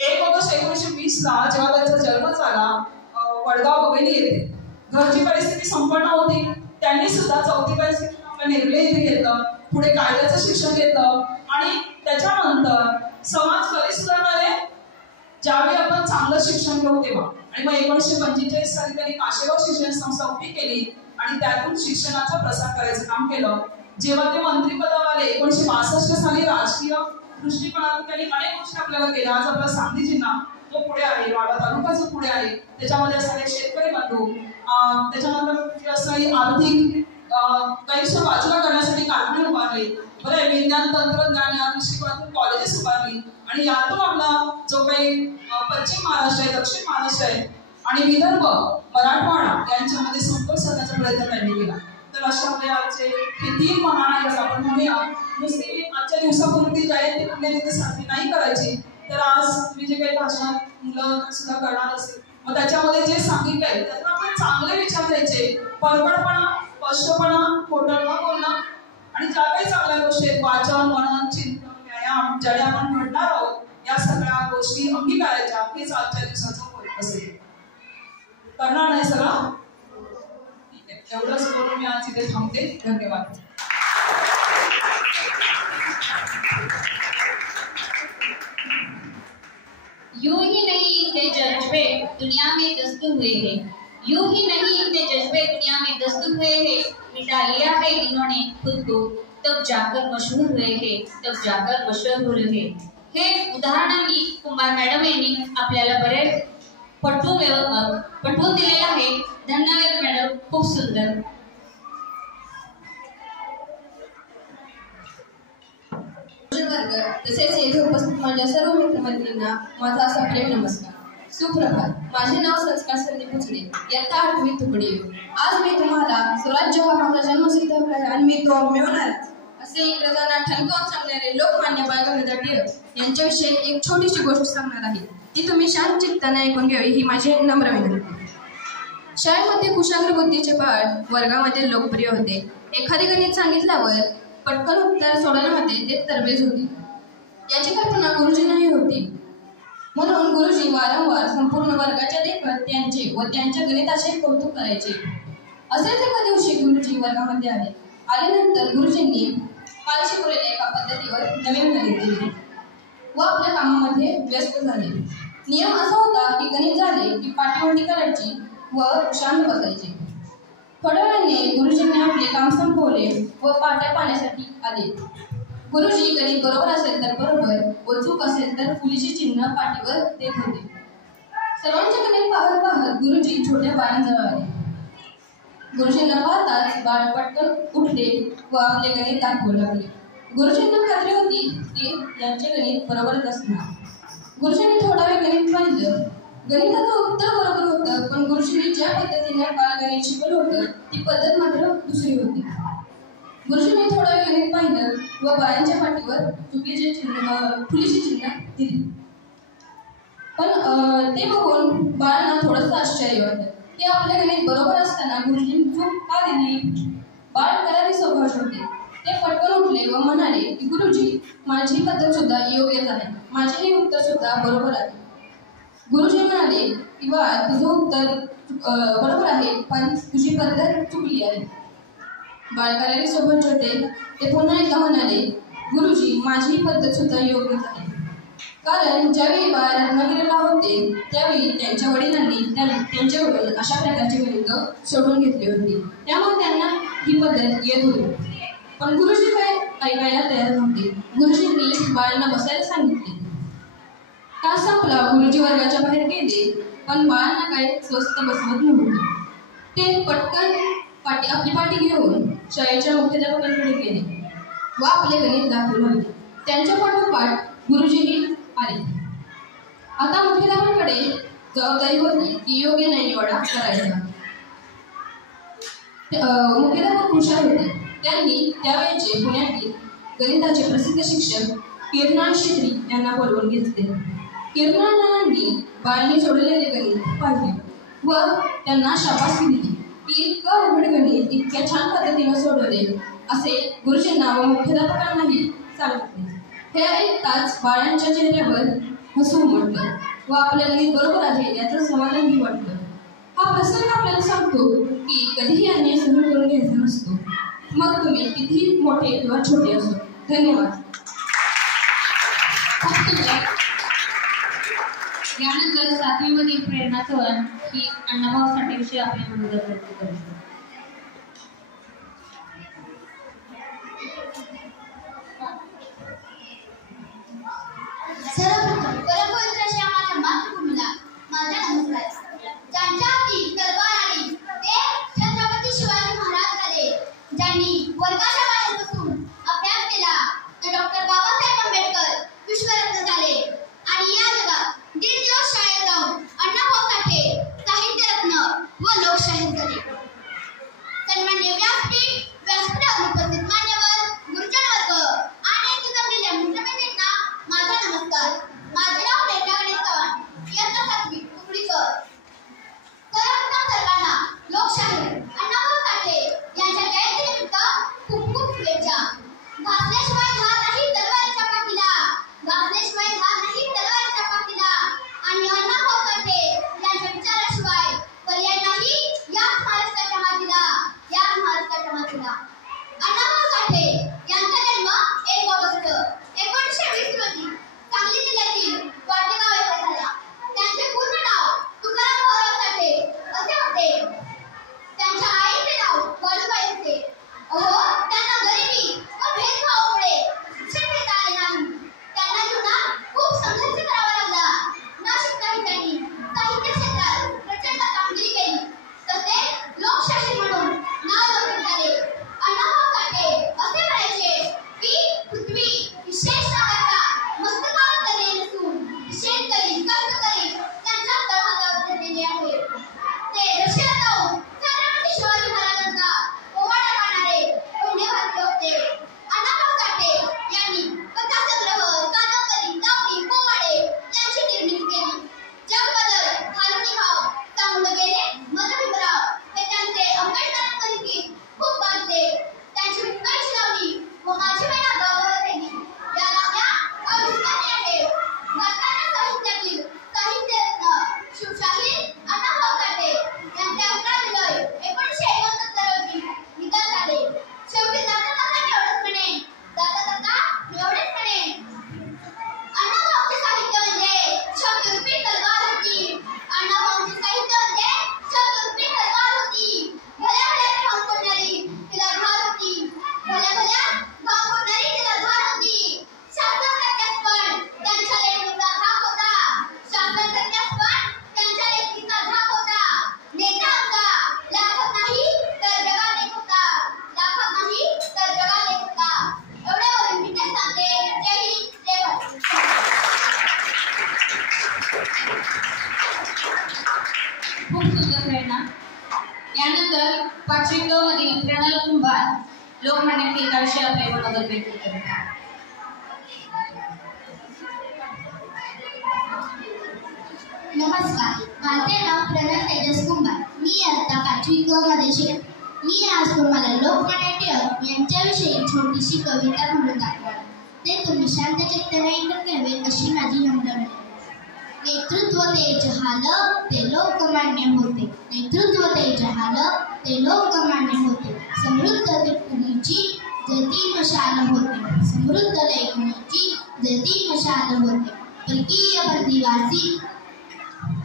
1 ऑगस्ट 1920 ला जेव्हा त्यांचा जन्म झाला वडगाव बघेली येथे घरची परिस्थिती संपन्न होती. त्यांनी सुद्धा 4थी परिस्थिती आपल्या नेरले येथे घेतलं, पुढे कायद्याचं शिक्षण घेतलं आणि त्याच्यानंतर समाज कधी सुधारणारे ज्यावेळी आपण चांगलं शिक्षण घेऊ तेव्हा. आणि मग 1945 साली त्यांनी काशेगाव शिक्षण संस्था उभी केली आणि त्यातून शिक्षणाचा प्रसार करायचं काम केलं. जेव्हा ते मंत्रिपदावर आले 1962 साली राजकीय दृष्टिकोनातून त्यांनी अनेक गोष्टी आपल्याला केल्या. आज आपला सांगली जिल्हा जो पुढे आहे, वाडा तालुका जो पुढे आहे, त्याच्यामध्ये असणारे शेतकरी बंधू, त्याच्यानंतर असणारी आर्थिक गैरसोय बाजूला करण्यासाठी कारखाने उभारले बरं, विज्ञान तंत्रज्ञान या दृष्टिकोनातून कॉलेजेस उभारली आणि यातून आपला जो काही पश्चिम महाराष्ट्र आहे, दक्षिण महाराष्ट्र आहे आणि विदर्भ मराठवाडा यांच्यामध्ये संपर्क साधण्याचा प्रयत्न त्यांनी केला. तर अशा आपले आजचे हे 3 महानायक आपण म्हणूया. नुसती आजच्या दिवसापूर्वी जयंती पुण्यतिथी साजरी नाही करायची, तर आज तुम्ही जे काही भाषणात मुलं सुद्धा करणार असेल मग त्याच्यामध्ये जे सांगितलंय त्यातून आपण चांगले विचार द्यायचे. परपडपणा, स्पष्टपणा, खोटं न बोलणं आणि ज्या काही चांगल्या गोष्टी आहेत वाचन, मनन, चिंतन, व्यायाम ज्याने आपण घडणार आहोत या सगळ्या गोष्टी अंगीकारायच्या. हेच आजच्या दिवसाचं असेल. करणार नाही सगळं ठीक आहे. एवढंच बोलून मी आज इथे थांबते. धन्यवाद. यूं ही नहीं इतने जज्बे दुनिया में दस्तूर हुए हैं, यूं ही नहीं इतने जज्बे दुनिया में दस्तूर हुए हैं, मिटा लिया है इन्होंने खुद को तब जाकर मशहूर हुए हैं, तब जाकर मशहूर हुए. हे उदाहरणांनी कुंभार मॅडम यांनी आपल्याला बरेच पटवून दिलेलं आहे. धन्यवाद मॅडम, खूप सुंदर. वर्ग तसेच येथे उपस्थित माझ्या सर्व मित्रमैत्रिणींना माझा असा प्रेम नमस्कार. सुप्रभात. माझे नाव संस्कार संदीप भोसले, इयत्ता 8वी तुकडी. आज मी तुम्हाला स्वराज्य हा माझा जन्मसिद्ध हक्क आहे आणि मी तो मिळवणार असे इंग्रजांना ठणकावून सांगणारे लोकमान्य बाळ गंगाधर टिळक यांच्याविषयी एक छोटीशी गोष्ट सांगणार आहे. ती तुम्ही शांत चित्ताने ऐकून घ्यावी ही माझी नम्र विनंती. शाळेमध्ये कुशाग्र बुद्धीचे बाळ वर्गामध्ये लोकप्रिय होते. एखादे गणित सांगितल्यावर पटकन उत्तर सोडवण्यामध्ये ते तरबेज होते. याची कल्पना गुरुजींनाही होती. म्हणून गुरुजी वारंवार संपूर्ण वर्गाच्या देखत त्यांचे व त्यांच्या गणिताचे कौतुक करायचे. असेच एका दिवशी गुरुजी वर्गामध्ये आल्यानंतर गुरुजींनी काल शिकवलेल्या एका पद्धतीवर नवीन गणित दिले व आपल्या कामामध्ये व्यस्त झाले. नियम असा होता की गणित झाले की पाठीवंडी करायची व शांत बसायचे. थोड्या वेळाने गुरुजींनी आपले काम संपवले व पाट्या पाण्यासाठी आले. गुरुजी गणित बरोबर असेल तर बरोबर व चूक असेल तर फुलीचे चिन्ह पाटीवर देत होते. सर्वांचे गणित पाहत पाहत गुरुजी छोट्या बाळांजवळ आले. गुरुजींना पाहताच बाळ पटकन उठले व आपले गणित दाखवू लागले. गुरुजींना खात्री होती की यांचे गणित बरोबरच असणार. गुरुजींनी थोडा वेळ गणित पाहिलं. गणिताचं उत्तर बरोबर होतं, पण गुरुजींनी ज्या पद्धतीने बाळ गणित शिकवलं होतं ती पद्धत मात्र दुसरी होती. गुरुजींनी थोडा वेळ गणित पाहिलं व बाळांच्या पाठीवर फुलीचे चिन्ह दिले. पण ते बघून बाळांना थोडंसं आश्चर्य वाटलं की आपल्या गणित बरोबर असताना गुरुजींनी चूक का दिली. बाळ करारी स्वभावाचे होते. ते पटकन उठले व म्हणाले की गुरुजी, माझी पद्धत सुद्धा योग्यच आहे, माझेही उत्तर सुद्धा बरोबर आहे. गुरुजी म्हणाले की बाळ, तुझं उत्तर बरोबर आहे, पण तुझी पद्धत चुकली आहे. बाळ करारी स्वभावाचे होते. ते पुन्हा एकदा म्हणाले, गुरुजी, माझी पद्धत सुद्धा योग्यच आहे. कारण ज्यावेळी बाळ रत्नागिरीला होते त्यावेळी त्यांच्या वडिलांनी त्यांच्याकडून अशा प्रकारची गणित सोडून घेतली होती, त्यामुळे त्यांना ही पद्धत येत होती. पण गुरुजी काय ऐकायला तयार नव्हते. गुरुजींनी बाळांना बसायला सांगितले. तास संपला. गुरुजी वर्गाच्या बाहेर गेले, पण बाळांना काय स्वस्त बसवत नव्हते. ते पटकन आपली पाटी घेऊन शाळेच्या मुख्याध्यापकांकडे गेले व आपले गणित दाखवू लागले. त्यांच्या पाठोपाठ गुरुजीही आले. आता मुख्याध्यापकांकडे जबाबदारी होती की योग्य न्यायनिवाडा करायचा. मुख्याध्यापक हुशार होते. त्यांनी त्यावेळेचे पुण्यातील गणिताचे प्रसिद्ध शिक्षक किरणाल शेत्री यांना बोलवून घेतले. किरणालांनी बाळांनी सोडलेले गणित पाहिले व त्यांना शाबासकी दिली की इतकं अवघड गणित इतक्या छान पद्धतीने सोडवले असे गुरुजींना व मुख्याध्यापकांनाही सांगितले. हे ऐकताच बाळांच्या चेहऱ्यावर हसू उमटलं व आपल्या गणित बरोबर आहे याचं समाधानही वाटलं. हा प्रसंग आपल्याला सांगतो की कधीही अन्याय सहन करून घ्यायचा नसतो, मग तुम्ही कितीही मोठे किंवा छोटे असो. धन्यवाद. यानंतर 7वी मधील प्रेरणा चव्हाण ही अण्णाभाऊ साठे विषयी आपल्या मनोगत व्यक्त करू. सर्वप्रथम परमपवित्र अशा माझ्या मातृभूमीला माझा नमस्कार. ज्यांच्या हाती तलवार आली ते छत्रपती शिवाजी महाराज झाले. ज्यांनी वर्गाच्या बाहेर बसून अभ्यास केला ते डॉक्टर बाबासाहेब आंबेडकर विश्वरत्न झाले. आणि या जगात 1.5 दिवस शाळेत जाऊन अण्णाभाऊ साठे साहित्यरत्न व लोकशाहीर झाले. यानंतर 5वी क मधील प्रणल कुंभार लोकमान्य टिळकांविषयी आपले मनोगत व्यक्त करतात. नमस्कार, माझे नाव प्रणल तेजस कुंभार. मी इयत्ता 5वी क मध्ये शिकते. मी आज तुम्हाला लोकमान्य टिळक यांच्याविषयी छोटीशी कविता म्हणून दाखवणार. ते तुम्ही शांत चित्ताने ऐकून घ्यावे अशी माझी नम्र विनंती. नेतृत्व ते जहाल ते लोकमान्य होते. नेतृत्व ते जहाल ते लोकमान्य होते. समृद्ध लेखणीची जळती मशाल होते. समृद्ध लेखणीची जळती मशाल होते.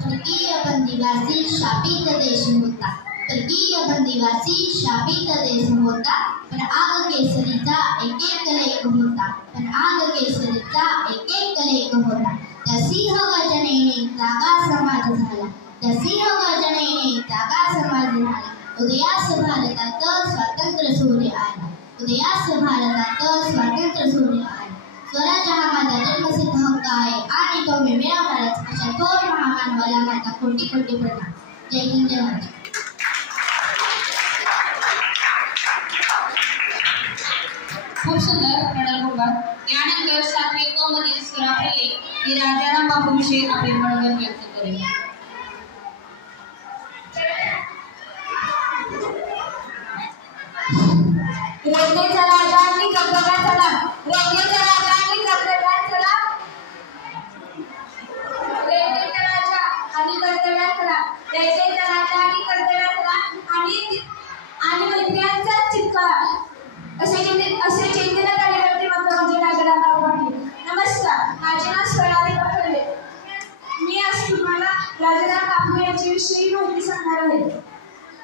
परकीय बंदिवासी शापित देश होता. परकीय बंदिवासी शापित देश होता. पण आग केसरीचा एक एक लेख होता. पण आग केसरीचा एक एक लेख होता. त्या सिंह गर्जनेने जागा समाज झाला. त्या सिंह गर्जनेने जागा समाज झाला. उदयास भारतात स्वातंत्र्य सूर्य आला. उदयास भारतात स्वातंत्र्य सूर्य आला. स्वराज्य हा माझा जन्मसिद्ध हक्क आहे आणि तो मी मिळवणारच अशा थोर महामानवाला माझा कोटी कोटी प्रणाम. जय हिंद, जय महाराष्ट्र. खूप सुंदर प्रणल कुंभार. यानंतर 7वी क मधील स्वरा फुले ही राजाराम बापूविषयी आपले मनोगत व्यक्त करेल. रयतेचा राजा आणि कर्तव्याचा चला. रयतेचा राजा आणि कर्तव्याचा चला. रयतेचा राजा आणि कर्तव्याचा चला. रयतेचा राजा आणि कर्तव्याचा चला आणि मंत्र्यांचा चित्कार असे चैतन्य कार्यकर्ते म्हणजे राजाराम बापू पाटील. नमस्कार, माझे नाव स्वराली पाटील. मी आज तुम्हाला राजाराम बापू यांच्याविषयी माहिती सांगणार आहे.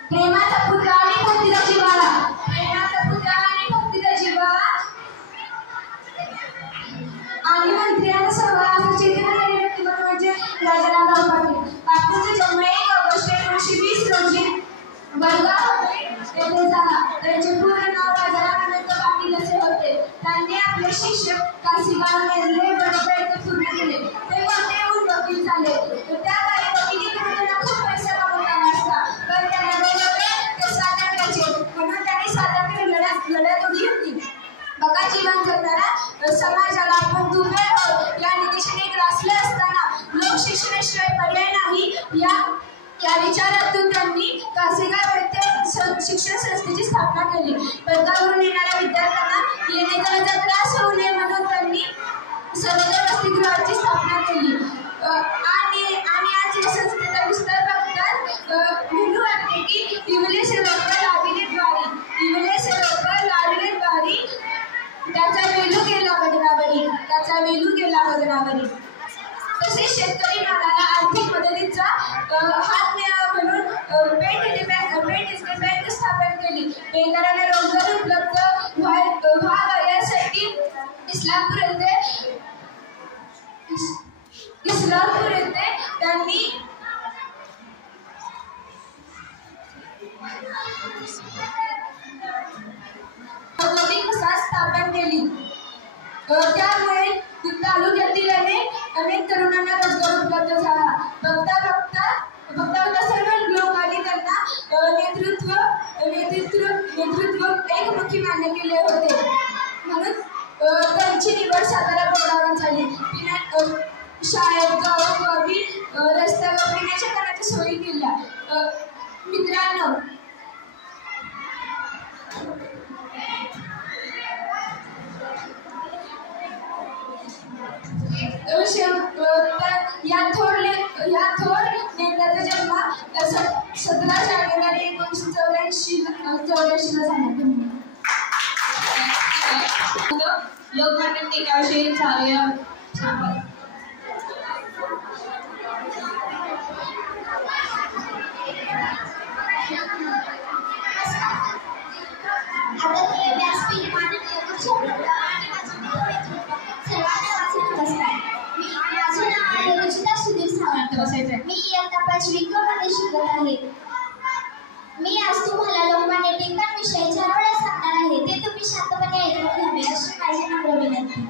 प्रेमाचा पुतळा आणि भक्तीचा जिव्हाळा. प्रेमाचा पुतळा आणि भक्तीचा जिव्हाळा आणि मंत्र्यांचा सहवास असे चैतन्य कार्यकर्ते म्हणजे राजाराम बापू पाटील. बापूंचा जन्म 1 ऑगस्ट 1920 रोजी वडगाव येथे झाला. त्यांचे पूर्ण नाव राजाराम अनंत पाटील असे होते. त्यांनी आपले शिक्षण काशीगाव नेरले येथे पूर्ण केले. ते कोणत्याहून वकील झाले. त्या काळी वकिली करताना खूप पैसा कमवताना असता, पण त्यांना वेळोवेळी ते स्वातंत्र्याचे म्हणून त्यांनी स्वातंत्र्य लढत उडी होती. बघा, जीवन जगणारा समाजाला आपण दुर्बळ या दिशेने ग्रासले असताना लोक शिक्षणाशिवाय पर्याय नाही या विचारातून त्यांनी कासेगाव येथे शिक्षण संस्थेची स्थापना केली. परगावरून येणाऱ्या विद्यार्थ्यांना येण्याचा त्रास होऊ नये म्हणून त्यांनी सर्वोदय वसतिगृहाची स्थापना केली. आणि आज या संस्थेचा विस्तार बघतात म्हणून वाटते की विविले सेवक लाविले द्वारी. विविले सेवक लाविले द्वारी त्याचा वेलू गेला बदनावरी. त्याचा वेलू गेला बदनावरी. तसेच शेतकरी मालाला आर्थिक मदतीचा हात मिळावा म्हणून पेठ येथे बँक स्थापन केली. बेकारांना रोजगार उपलब्ध व्हावा यासाठी इस्लामपूर येथे त्यांनी औद्योगिक वसाहत स्थापन केली. त्यामुळे तालुक्यातील अनेक तरुणांना रोजगार उपलब्ध झाला. बघता सर्व लोकांनी त्यांना नेतृत्व एकमुखी मान्य केले होते. म्हणून त्यांची निवड सातारा बोर्डावर झाली. शाळेत गावोगावी रस्त्यावर पिण्याच्या पाण्याच्या सोयी केल्या. मित्रांनो, या थोर नेत्याचा जन्म 17 जानेवारी 1984 ला झाला. लोकमान्य टिळकांविषयी चालूया सांगा. व्यासपीठ माननीय मी इयत्ता 5वी क मध्ये शिकत आहे. मी आज तुम्हाला लोकमान्य टिळकांविषयी 4 वेळा सांगणार आहे. ते तुम्ही शांतपणे ऐकून घ्यावे अशी माझी नम्र विनंती.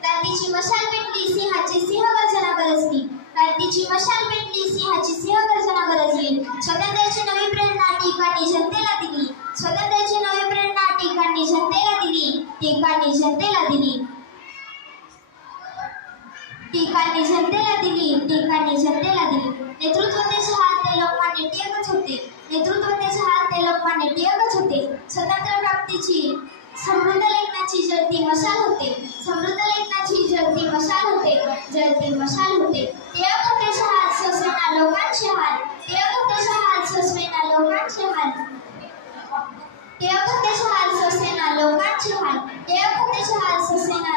क्रांतीची मशाल पेटली, सिंहाची सिंहगर्जना गरजली. क्रांतीची मशाल पेटली, सिंहाची सिंहगर्जना गरजली. स्वातंत्र्याची नवी प्रेरणा टिळकांनी टिकाणी जनतेला दिली. स्वातंत्र्याची नवी प्रेरणा टिकाणी जनतेला दिली. टिकाणी जनतेला दिली. टिकाणी जनतेला दिली. टिकाणी जनतेला दिली. नेतृत्वाचे हात ते लोकमान्य टिळकच होते. नेतृत्वाचे हात ते लोकमान्य टिळकच होते. स्वातंत्र्य प्राप्तीची समृद्ध लेखनाची जळती मशाल होते. समृद्ध लेखनाची जळती मशाल होते. जळती मशाल होते. टिळक होते हात ससवेना लोकांचे हाल. टिळक होते हात ससवेना लोकांचे हाल. टिळक होते हात ससवेना लोकांचे हाल. टिळक होते हात ससवेना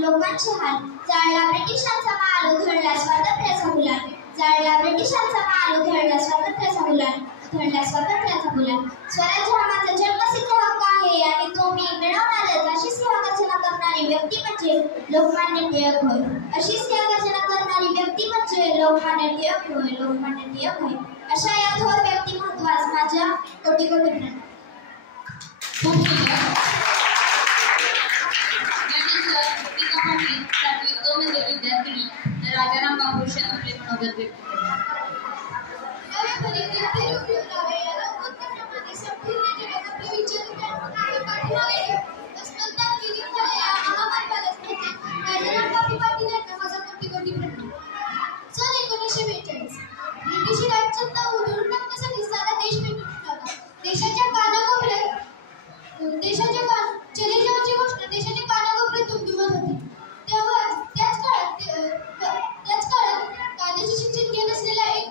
लोकांचे हाल. जाळला ब्रिटिशांचा माल उधळला स्वातंत्र्याचा गुलाल. जाळला ब्रिटिशांचा माल उधळला स्वातंत्र्याचा गुलाल. उधळला स्वातंत्र्याचा गुलाल. स्वराज्य हा माझा जन्मसिद्ध हक्क आहे आणि तो मी मिळवणारच. अशी सेवागर्जना करणारी व्यक्ती म्हणजे लोकमान्य टिळक होय. अशी सेवागर्जना करणारी व्यक्ती म्हणजे लोकमान्य टिळक होय. लोकमान्य टिळक होय. अशा या थोर व्यक्तिमत्वास माझ्या कोटी कोटी प्रणाम. खूप सुंदर. यानंतर दीपिका पाटील प्राथमिक 2 मध्ये विद्यार्थिनी राजाराम बापूशी आपले मनोगत व्यक्त करतात. ब्रिटिश राजसत्ता उधळून टाकण्यासाठी सारा देश पेटून उठला. देशाच्या कानाकोपऱ्यात चले जावची घोषणा देशाच्या कानाकोपऱ्यात दुमदुमत होती. तेव्हा त्याच काळात कायद्याचे शिक्षण घेत असलेला एक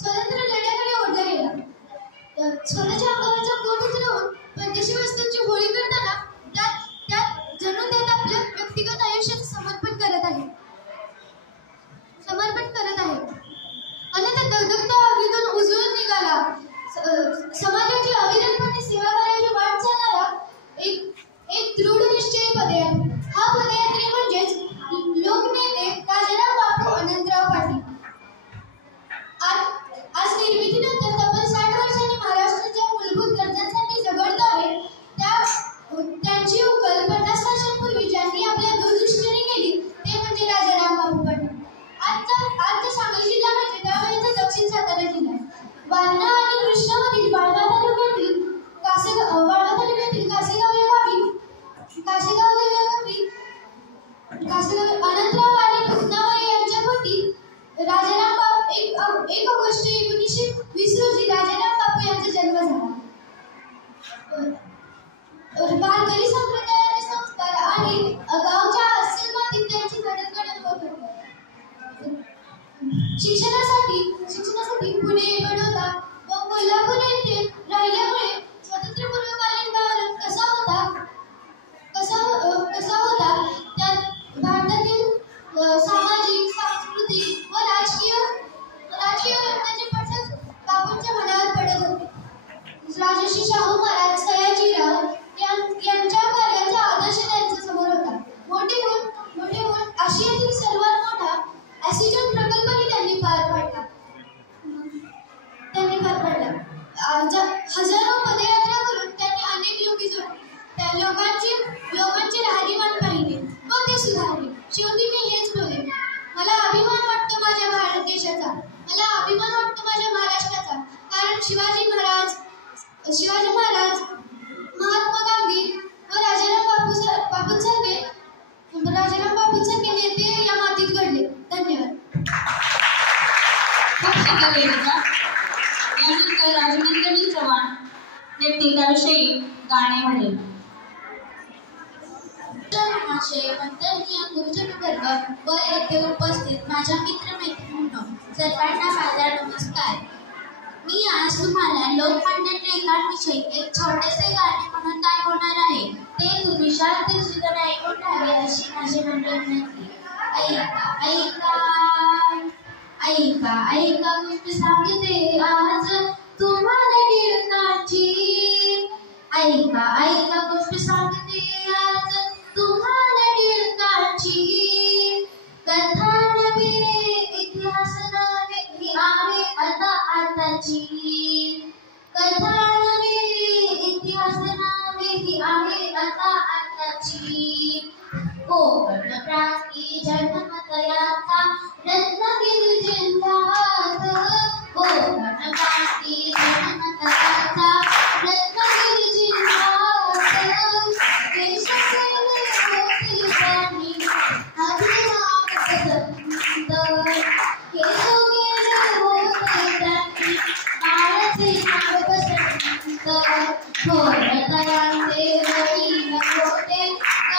स्वातंत्र्य लढ्याकडे स्वतःच्या अंगावरचा कोट उतरवून परदेशी वस्तूंची होळी करताना त्यात जणू त्यात आपलं व्यक्तिगत आयुष्याचं समर्पण करत आहे. आणि त्या दगदगत्या आगीतून उजळून निघाला. समाजाची अविरतपणे सेवा करायची वाट चालणारा एक दृढ निश्चयी पदयात्री. हा पदयात्री म्हणजेच लोकनेते राजाराम बापू अनंतराव पाटील. आज निर्मितीनंतर तब्बल 60 वर्षांनी महाराष्ट्राच्या मूलभूत गरजांसाठी झगडत आहे. त्यांची उकल 50 वर्षांपूर्वी ज्यांनी आपल्या दूरदृष्टीने केली ते म्हणजे राजाराम बापू पाटील. आजचा सांगली जिल्हा म्हणजे त्यावेळेचा दक्षिण सातारा जिल्हा. वारणा आणि कृष्णामधील वाळवा तालुक्यातील कासेगाव या गावी अनंतराव आणि पुतनाबाई यांच्या पोटी राजाराम बापू 1 ऑगस्ट 1920 रोजी राजाराम बापू यांचा जन्म झाला. वारकरी संप्रदायाचे संस्कार आणि गावच्या अस्सल मातीत त्यांची घडण होत होती. शिक्षणासाठी पुणे, बडोदा व कोल्हापूर येथे राहिल्यामुळे स्वातंत्र्यपूर्वकालीन भारत कसा होता त्यात भारतातील सामाजिक, सांस्कृतिक व राजकीय घटनांचे पडसाद बापूंच्या मनावर पडत होते. राजर्षी शाहू महाराज, सयाजीराव यांच्या कार्याचा आदर्श त्यांच्या समोर होता. मोठे होऊन आशियातील सर्वात मोठा ॲसिजन प्रकल्पही त्यांनी पार पाडला. हजारो पदयात्रा करून त्यांनी अनेक लोकी जोडले. त्या लोकांचे राहणीमान पाहिले व ते सुधारले. शेवटी मी हेच बोले, मला अभिमान वाटतो माझ्या भारत देशाचा. मला अभिमान वाटतो माझ्या महाराष्ट्राचा. कारण शिवाजी महाराज, महात्मा गांधी व राजाराम बापूंसारखे नेते या मातीत घडले. धन्यवाद. यानंतर राजनंदिनी चव्हाण व्यक्तिकाविषयी गाणे म्हणेल. गुरुजनवर्ग व येथे उपस्थित माझ्या मित्रमैत्रिणींनो, सर्वांना माझा नमस्कार. मी आज तुम्हाला लोकमान्य टिळकांविषयी एक छोटेसे गाणे म्हणून दाखवणार आहे. ते तुम्ही शांतचित्ताने ऐकून घ्यावे अशी माझी नम्र विनंती. ऐका ऐका ऐका गोष्ट सांगते आज तुम्हाला टिळकांची. ऐका ऐका गोष्ट सांगते आज तुम्हाला टिळकांची. कथा नव्हे इतिहास नव्हे ही आहे आता आताची. कथा नव्हे इतिहास नव्हे ही आहे आता आताची. कोकण प्रांती जन्मतयाचा रत्नागिरी जिल्ह्यात. कोकण प्रांती जन्मतयाचा रत्नागिरी जिल्ह्यात. देश केले होते त्यांनी अभिमान पसंत. केलो गेले होते त्यांनी बाळाचे नाव पसंत. थोरतयांचे वडील होते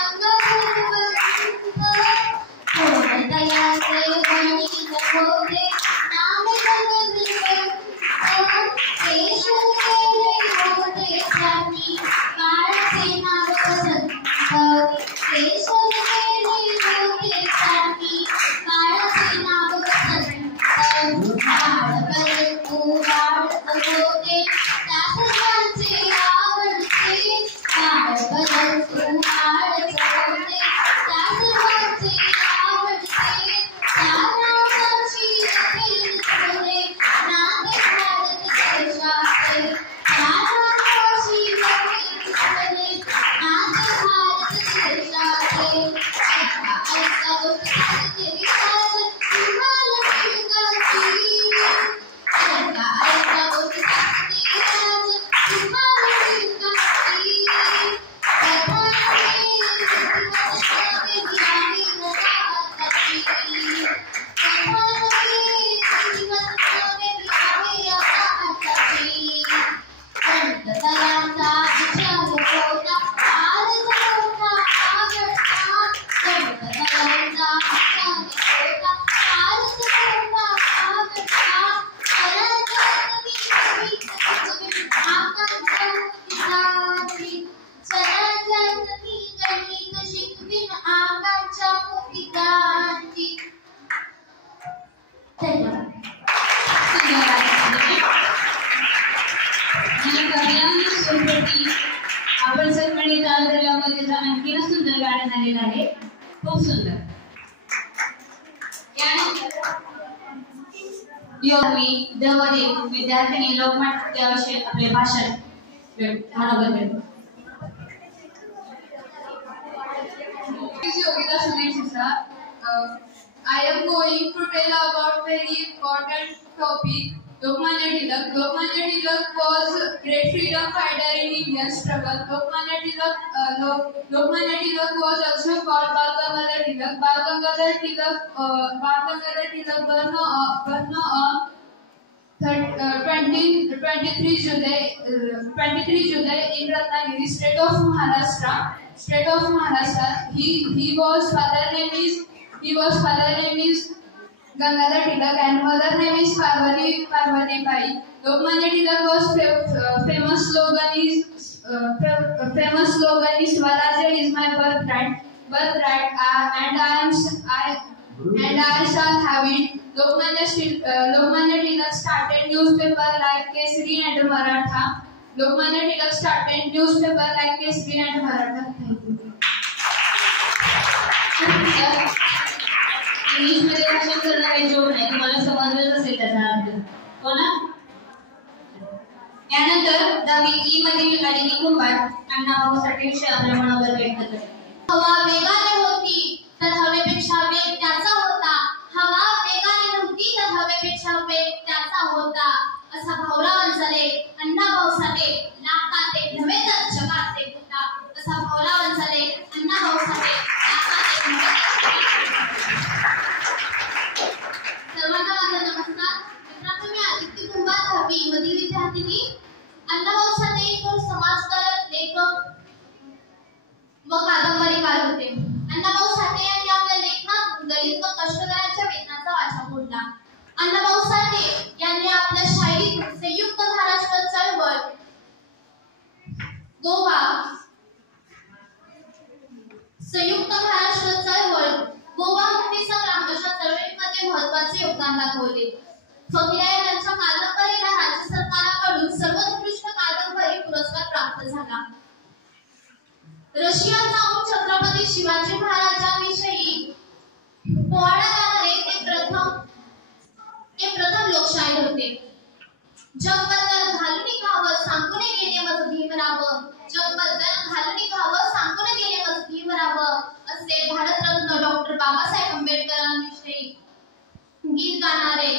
गंगाधर. थोरतयांचे वडील होते नाव गंगाधर. देश केले होते त्यांनी बाळाचे नाव पसंत. देश केले होते त्यांनी बाळाचे नाव पसंत. बाळपर्यंत वाढत होते त्या सर्वांचे आवडते. बाळपर्यंत वाढत होते त्या सर्वांचे आवडते. त्या नावाची फिरते नाते भारत देशाचे. त्या नावाची फिरते नाते भारत देशाचे. ऐका ऐका गोष्ट सांगते आज तुम्हाला टिळकांची. ऐका ऐका गोष्ट सांगते आज तुम्हाला टिळकांची. कथा नव्हे इतिहास नव्हे ही आहे आता आताची. कथा नव्हे इतिहास नव्हे ही आहे आता आताची. गणतयांचा विचार होता फारच मोठा आवडता. गणतयांचा विचार होता फारच मोठा आवडता. स्वराज्यात मी आकांक्षा पिताची. स्वराज्यात मी गणित शिकवीन आकांक्षा पिताची. धन्यवाद. आपण सगळ्यांनी तयार केल्यामुळे त्याचा आणखी सुंदर गाणं झालेलं आहे. खूप सुंदर. योगी दवरे विद्यार्थिनी लोकमान्याविषयी आपले भाषण मनोगत. Yogita Sunesh sir. I am going to tell about very important topic. Lokmanya Tilak. Lokmanya Tilak was great freedom fighter in Indian struggle. Lokmanya Tilak was also called Bal Gangadhar Tilak. Bal Gangadhar Tilak born on 23 July in Ratnagiri, state of Maharashtra. He was father name is Gangadhar Tilak and mother name is Parvati Bai. Lokmanya Tilak was famous slogan is Swarajya is my birthright and I shall have it. Lokmanya Tilak started newspaper like Kesari and Maratha. Lokmanya Tilak started newspaper like Kesari and Maratha. English मध्ये भाषण करणं काही जोड नाही. तुम्हाला समजलंच असेल त्याचा अर्थ. हो ना? यानंतर 10वी मधील अदिती कुंभार अण्णाभाऊ साठे विषयी आपल्या मनावर व्यक्त करते. हवा वेगाने होती तर हवेपेक्षा वेग त्याचा होता. हवा वेगाने नव्हती तर हवेपेक्षा वेग त्याचा होता. असा भाऊरावांचा अण्णाभाऊ साठे लाखाते नव्हे तर जगात एक होता. असा भाऊरावांचा अण्णाभाऊ साठे लाखाते नव्हे सर्वांना माझा नमस्कार. मित्रांनो, मी आदिती कुंभार 10वी मधील विद्यार्थिनी. अण्णाभाऊ साठे एक समाजकारक, लेखक व कादंबरीकार होते. अण्णाभाऊ साठे यांनी आपल्या लेखनात दलित संयुक्त महाराष्ट्र चळवळ, गोवा मुक्ती संग्राम अशा चळवळीमध्ये महत्त्वाचे योगदान दाखवले. फकीरा यांच्या कादंबरीला राज्य सरकारकडून सर्वोत्कृष्ट कादंबरी पुरस्कार प्राप्त झाला. रशियात जाऊन छत्रपती शिवाजी महाराजांविषयी पोवाडा गाणारे ते प्रथम लोकशाहीर होते. जगबद्दल घालून खावं सांगून गेले मज भीमराव, जगबद्दल घालून खावं सांगून गेले मज भीमराव असे भारतरत्न डॉक्टर बाबासाहेब आंबेडकरांविषयी गीत गाणारे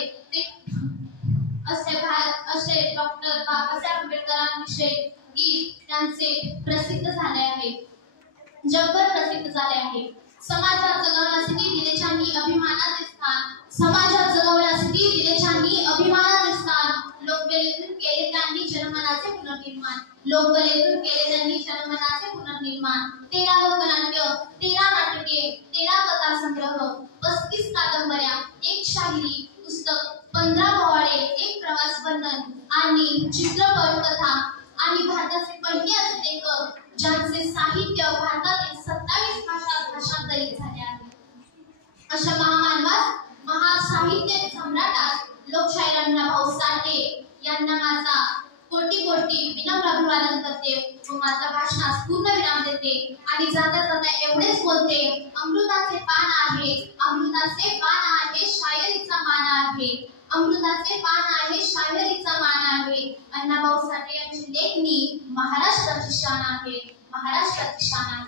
असे डॉक्टर बाबासाहेब आंबेडकरांविषयी गीत त्यांचे प्रसिद्ध झाले आहे, जगभर प्रसिद्ध झाले आहे. समाजात जगवण्यासाठी दिले ज्यांनी अभिमानाचे स्थान, समाजात जगवण्यासाठी दिले ज्यांनी अभिमानाचे स्थान, लोकबलेतून केले त्यांनी जनमनाचे पुनर्निर्माण, लोकबलेतून केले त्यांनी जनमनाचे पुनर्निर्माण. 13 लोकनाट्य, 13 नाटके, 13 कथासंग्रह, 35 कादंबऱ्या, 1 शाहिरी पुस्तक, 15 पोवाडे, 1 प्रवास वर्णन आणि चित्रपट कथा आणि भारताचे पहिले असे लेखक ज्यांचे साहित्य भारतातील 27 भाषांत भाषांतरित झाले आहे. अशा महामानवास, महासाहित्य सम्राटास लोकशाहीर अण्णाभाऊ साठे यांना माझा कोटी कोटी विनम्र अभिवादन करते व माझ्या भाषणास पूर्ण विराम देते आणि जाता जाता एवढेच बोलते, अमृताचे पान आहे, अमृताचे पान आहे, शायरीचा मान आहे, अमृताचे पान आहे, शायरीचा मान आहे. अण्णाभाऊ साठे यांची लेखणी महाराष्ट्राची शान आहे, महाराष्ट्राची शान आहे.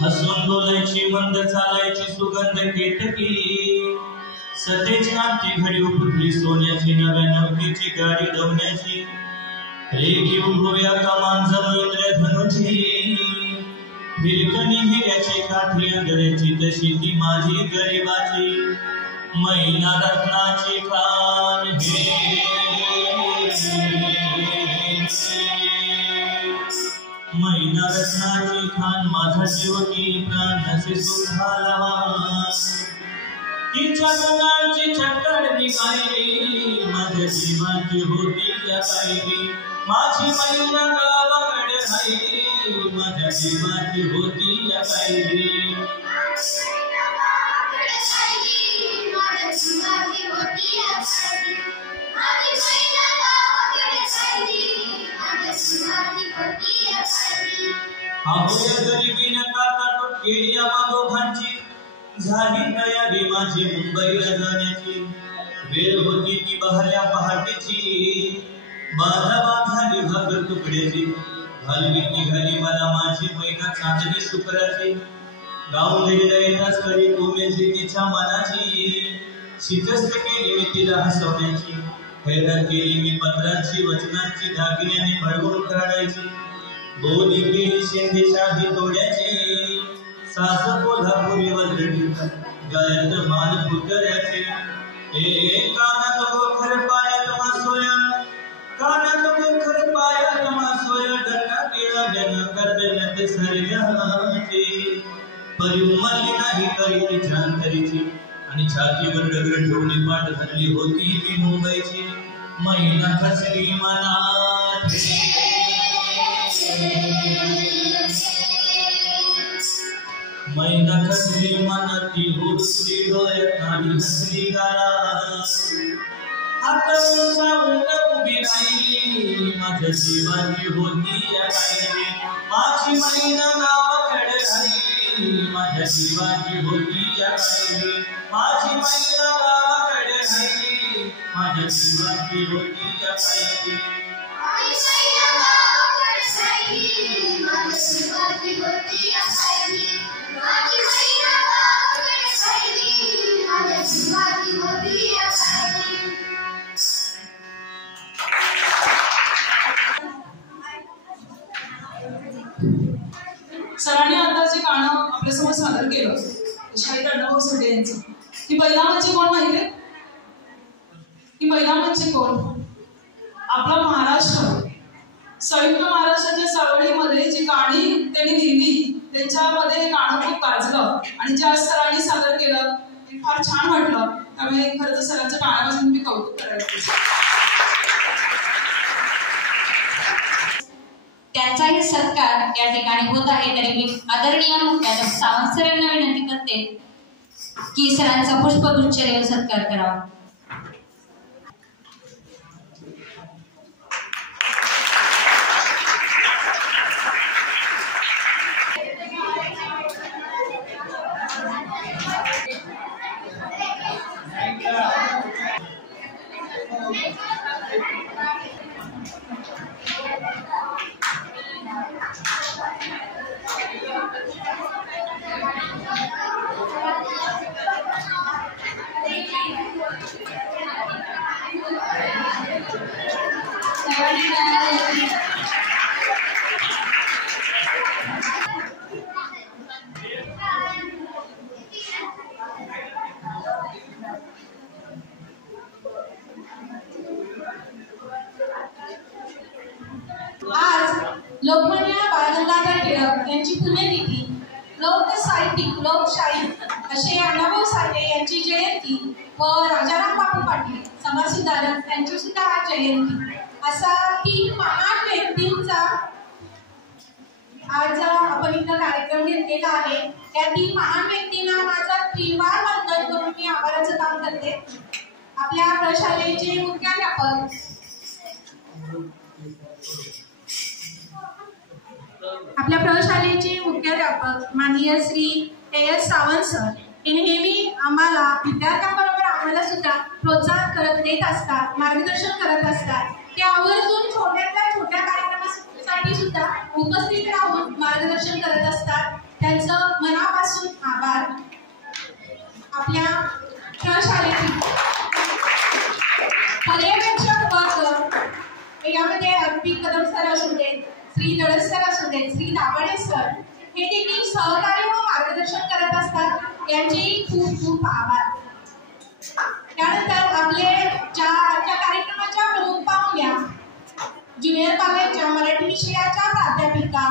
हसून बोलायची, मंद चालायची, सुगंध केतकी, सतेज कामची घडी फुटली सोन्याची, नव्या नवकीची गाडी दवण्याची, रे घेऊन होया कमान जणू इंद्रधनुची, हिरकणी हिऱ्याची काठी अंगऱ्याची, तशी ती माझी गरिबाची मैना रत्नाची खान हे मैना रत्नाची खान माझा जीवकी प्राण नसे सुखाला, तिच्या गुणांची छटकड निघाली, माझ्या जीवाची होती या कायली, माझी मैना गावाकडे राहिली, माझ्या जीवाची होती या कायली. आहोया गरिबीने काटाटोट केली आम्हा दोघांची, झाली तयारी माझी मुंबईला जाण्याची, वेळ होती ती बहरल्या पहाटेची, बाधा झाली भाकर तुकड्याची, घालवी निघाली मला माझी मैना चांदणी शुक्राची, गाव घरी येताच करी कोमेची तिच्या मनाची, शिकस्त केली मी तिला हसवण्याची, हैराण केली मी पत्रांची वचनांची, दागिन्याने भडवून काढायची, बोली केली शेंडी शाही तोड्याची, सास कोल्हापुरी वजडी गळ्यात माल पुतळ्याचे, कानात गोखर पायात मासोया, कानात गोखर पायात मासोया, गंगा केला गण करण्यात सर्गाची, परी उमरली नाही करी तिच्या अंतरीची, आणि छातीवर दगड ठेवून पाठ धरली होती ती मुंबईची मैना खचली मनात मैना खचली मनात होती डोळ्यात आणि हसली गाला हातावरून सावून उभी राहिली माझ्या जीवाची होती या कायली माझी मैना गावाकडे राहिली माझ्या जीवाची होती या कायली माझी मैना गावाकडे राहिली माझ्या जीवाची होती या कायली सरांनी आता जे गाणं आपल्यासमोर सादर केलं शाहीद अण्णाभाऊ साठे यांचं, ही महिला म्हणजे कोण माहितीये? ही महिला म्हणजे कोण? आपला महाराष्ट्र, संयुक्त महाराष्ट्राच्या चळवळीमध्ये जी गाणी त्यांनी लिहिली त्यांच्यामध्ये हे गाणं खूप गाजलं आणि ज्या सरांनी सादर केलं ते फार छान वाटलं. त्यामुळे खरं तर सरांचं टाळ्यापासून मी कौतुक करायचं. त्यांचाही सत्कार या ठिकाणी होत आहे. तरी मी आदरणीय मुख्याध्यापक सावंत सर यांना विनंती करते की सरांचा पुष्पगुच्छ देऊन सत्कार करावा. आज लोकमान्य बाळ गंगाधर टिळक यांची पुण्यतिथी, लोक साहित्यिक लोकशाही असे अण्णाभाऊ साठे यांची जयंती व राजाराम बापू पाटील समाजसुधारक यांची सुद्धा आज जयंती, असा 3 महान व्यक्तींचा आज आपण इथं कार्यक्रम घेतलेला आहे. त्या 3 महान व्यक्तींना माझा 3 वार वंदन करून मी आभाराचं काम करते. आपल्या प्रशालेचे मुख्याध्यापक माननीय श्री A.S. सावंत सर हे नेहमी आम्हाला विद्यार्थ्यांबरोबर आम्हाला सुद्धा प्रोत्साहन करत देत असतात, मार्गदर्शन करत असतात. ते आवर्जून छोट्यातल्या छोट्या कार्यक्रमासाठी सुद्धा उपस्थित राहून मार्गदर्शन करत असतात. त्यांचं मनापासून आभार. आपल्या प्रशालेतील पर्यवेक्षक वर्ग यामध्ये अगदी कदम सर असू देत, श्री दळस सर असू देत, श्री दाभाडे सर हे देखील सहकार्य व मार्गदर्शन करत असतात. यांचे खूप खूप आभार. त्यानंतर आपले आजच्या कार्यक्रमाच्या प्रमुख पाहुण्या ज्युनियर कॉलेजच्या मराठी विषयाच्या प्राध्यापिका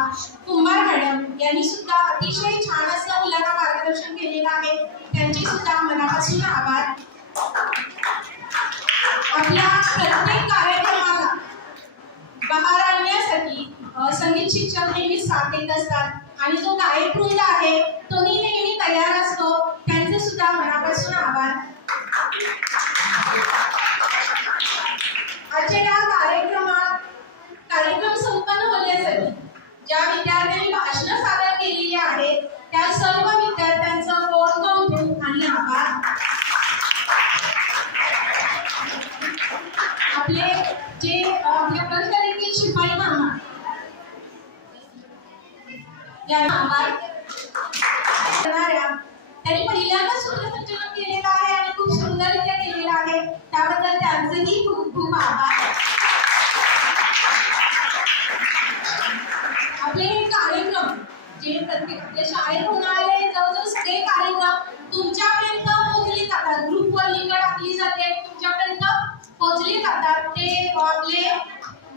कुंभार मॅडम यांनी सुद्धा अतिशय छान असं मुलांना मार्गदर्शन केलेलं आहे. त्यांचे सुद्धा मनापासून आभार. आपल्या प्रत्येक कार्यक्रमाला बहार आणण्यासाठी संगीत शिक्षक नेहमी साथ देत असतात आणि जो गायक वृंद आहे तोही नेहमी तयार असतो. त्यांचे सुद्धा मनापासून आभार. आजच्या या कार्यक्रम संपन्न होण्यासाठी ज्या विद्यार्थ्यांनी भाषण सादर केलेली आहेत त्या सर्व विद्यार्थ्यांचं कौतुक आणि आभार. आपले जे आपल्या प्रशालेतील शिपाई मामा यांना आभार करणाऱ्या त्यांनी पहिल्यांदा सूत्रसंचलन केलेलं आहे आणि खूप सुंदररित्या केलेलं आहे. त्याबद्दल त्यांचेही खूप खूप आभार. आपले हे कार्यक्रम जे प्रत्येक आपल्या शाळेत होणारे जवळजवळ सगळे कार्यक्रम तुमच्यापर्यंत पोहोचले जातात. ग्रुपवर लिंक टाकली जाते, तुमच्यापर्यंत पोहोचले जातात. ते आपले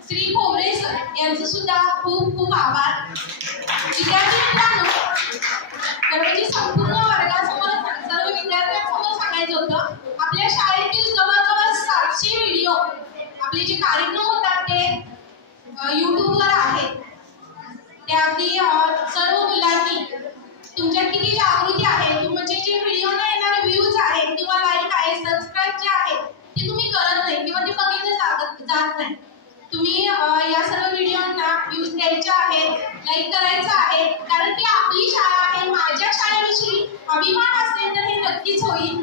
श्री भोवरे सर यांचं सुद्धा खूप खूप आभार. विद्यार्थी मित्रांनो, संपूर्ण वर्गासमोर सर्व विद्यार्थ्यांसमोर या सर्व व्हिडिओना व्ह्यूज द्यायचे आहेत, लाईक करायचं आहे, कारण ती आपली शाळा आहे. माझ्या शाळेविषयी अभिमान असेल तर हे नक्कीच होईल.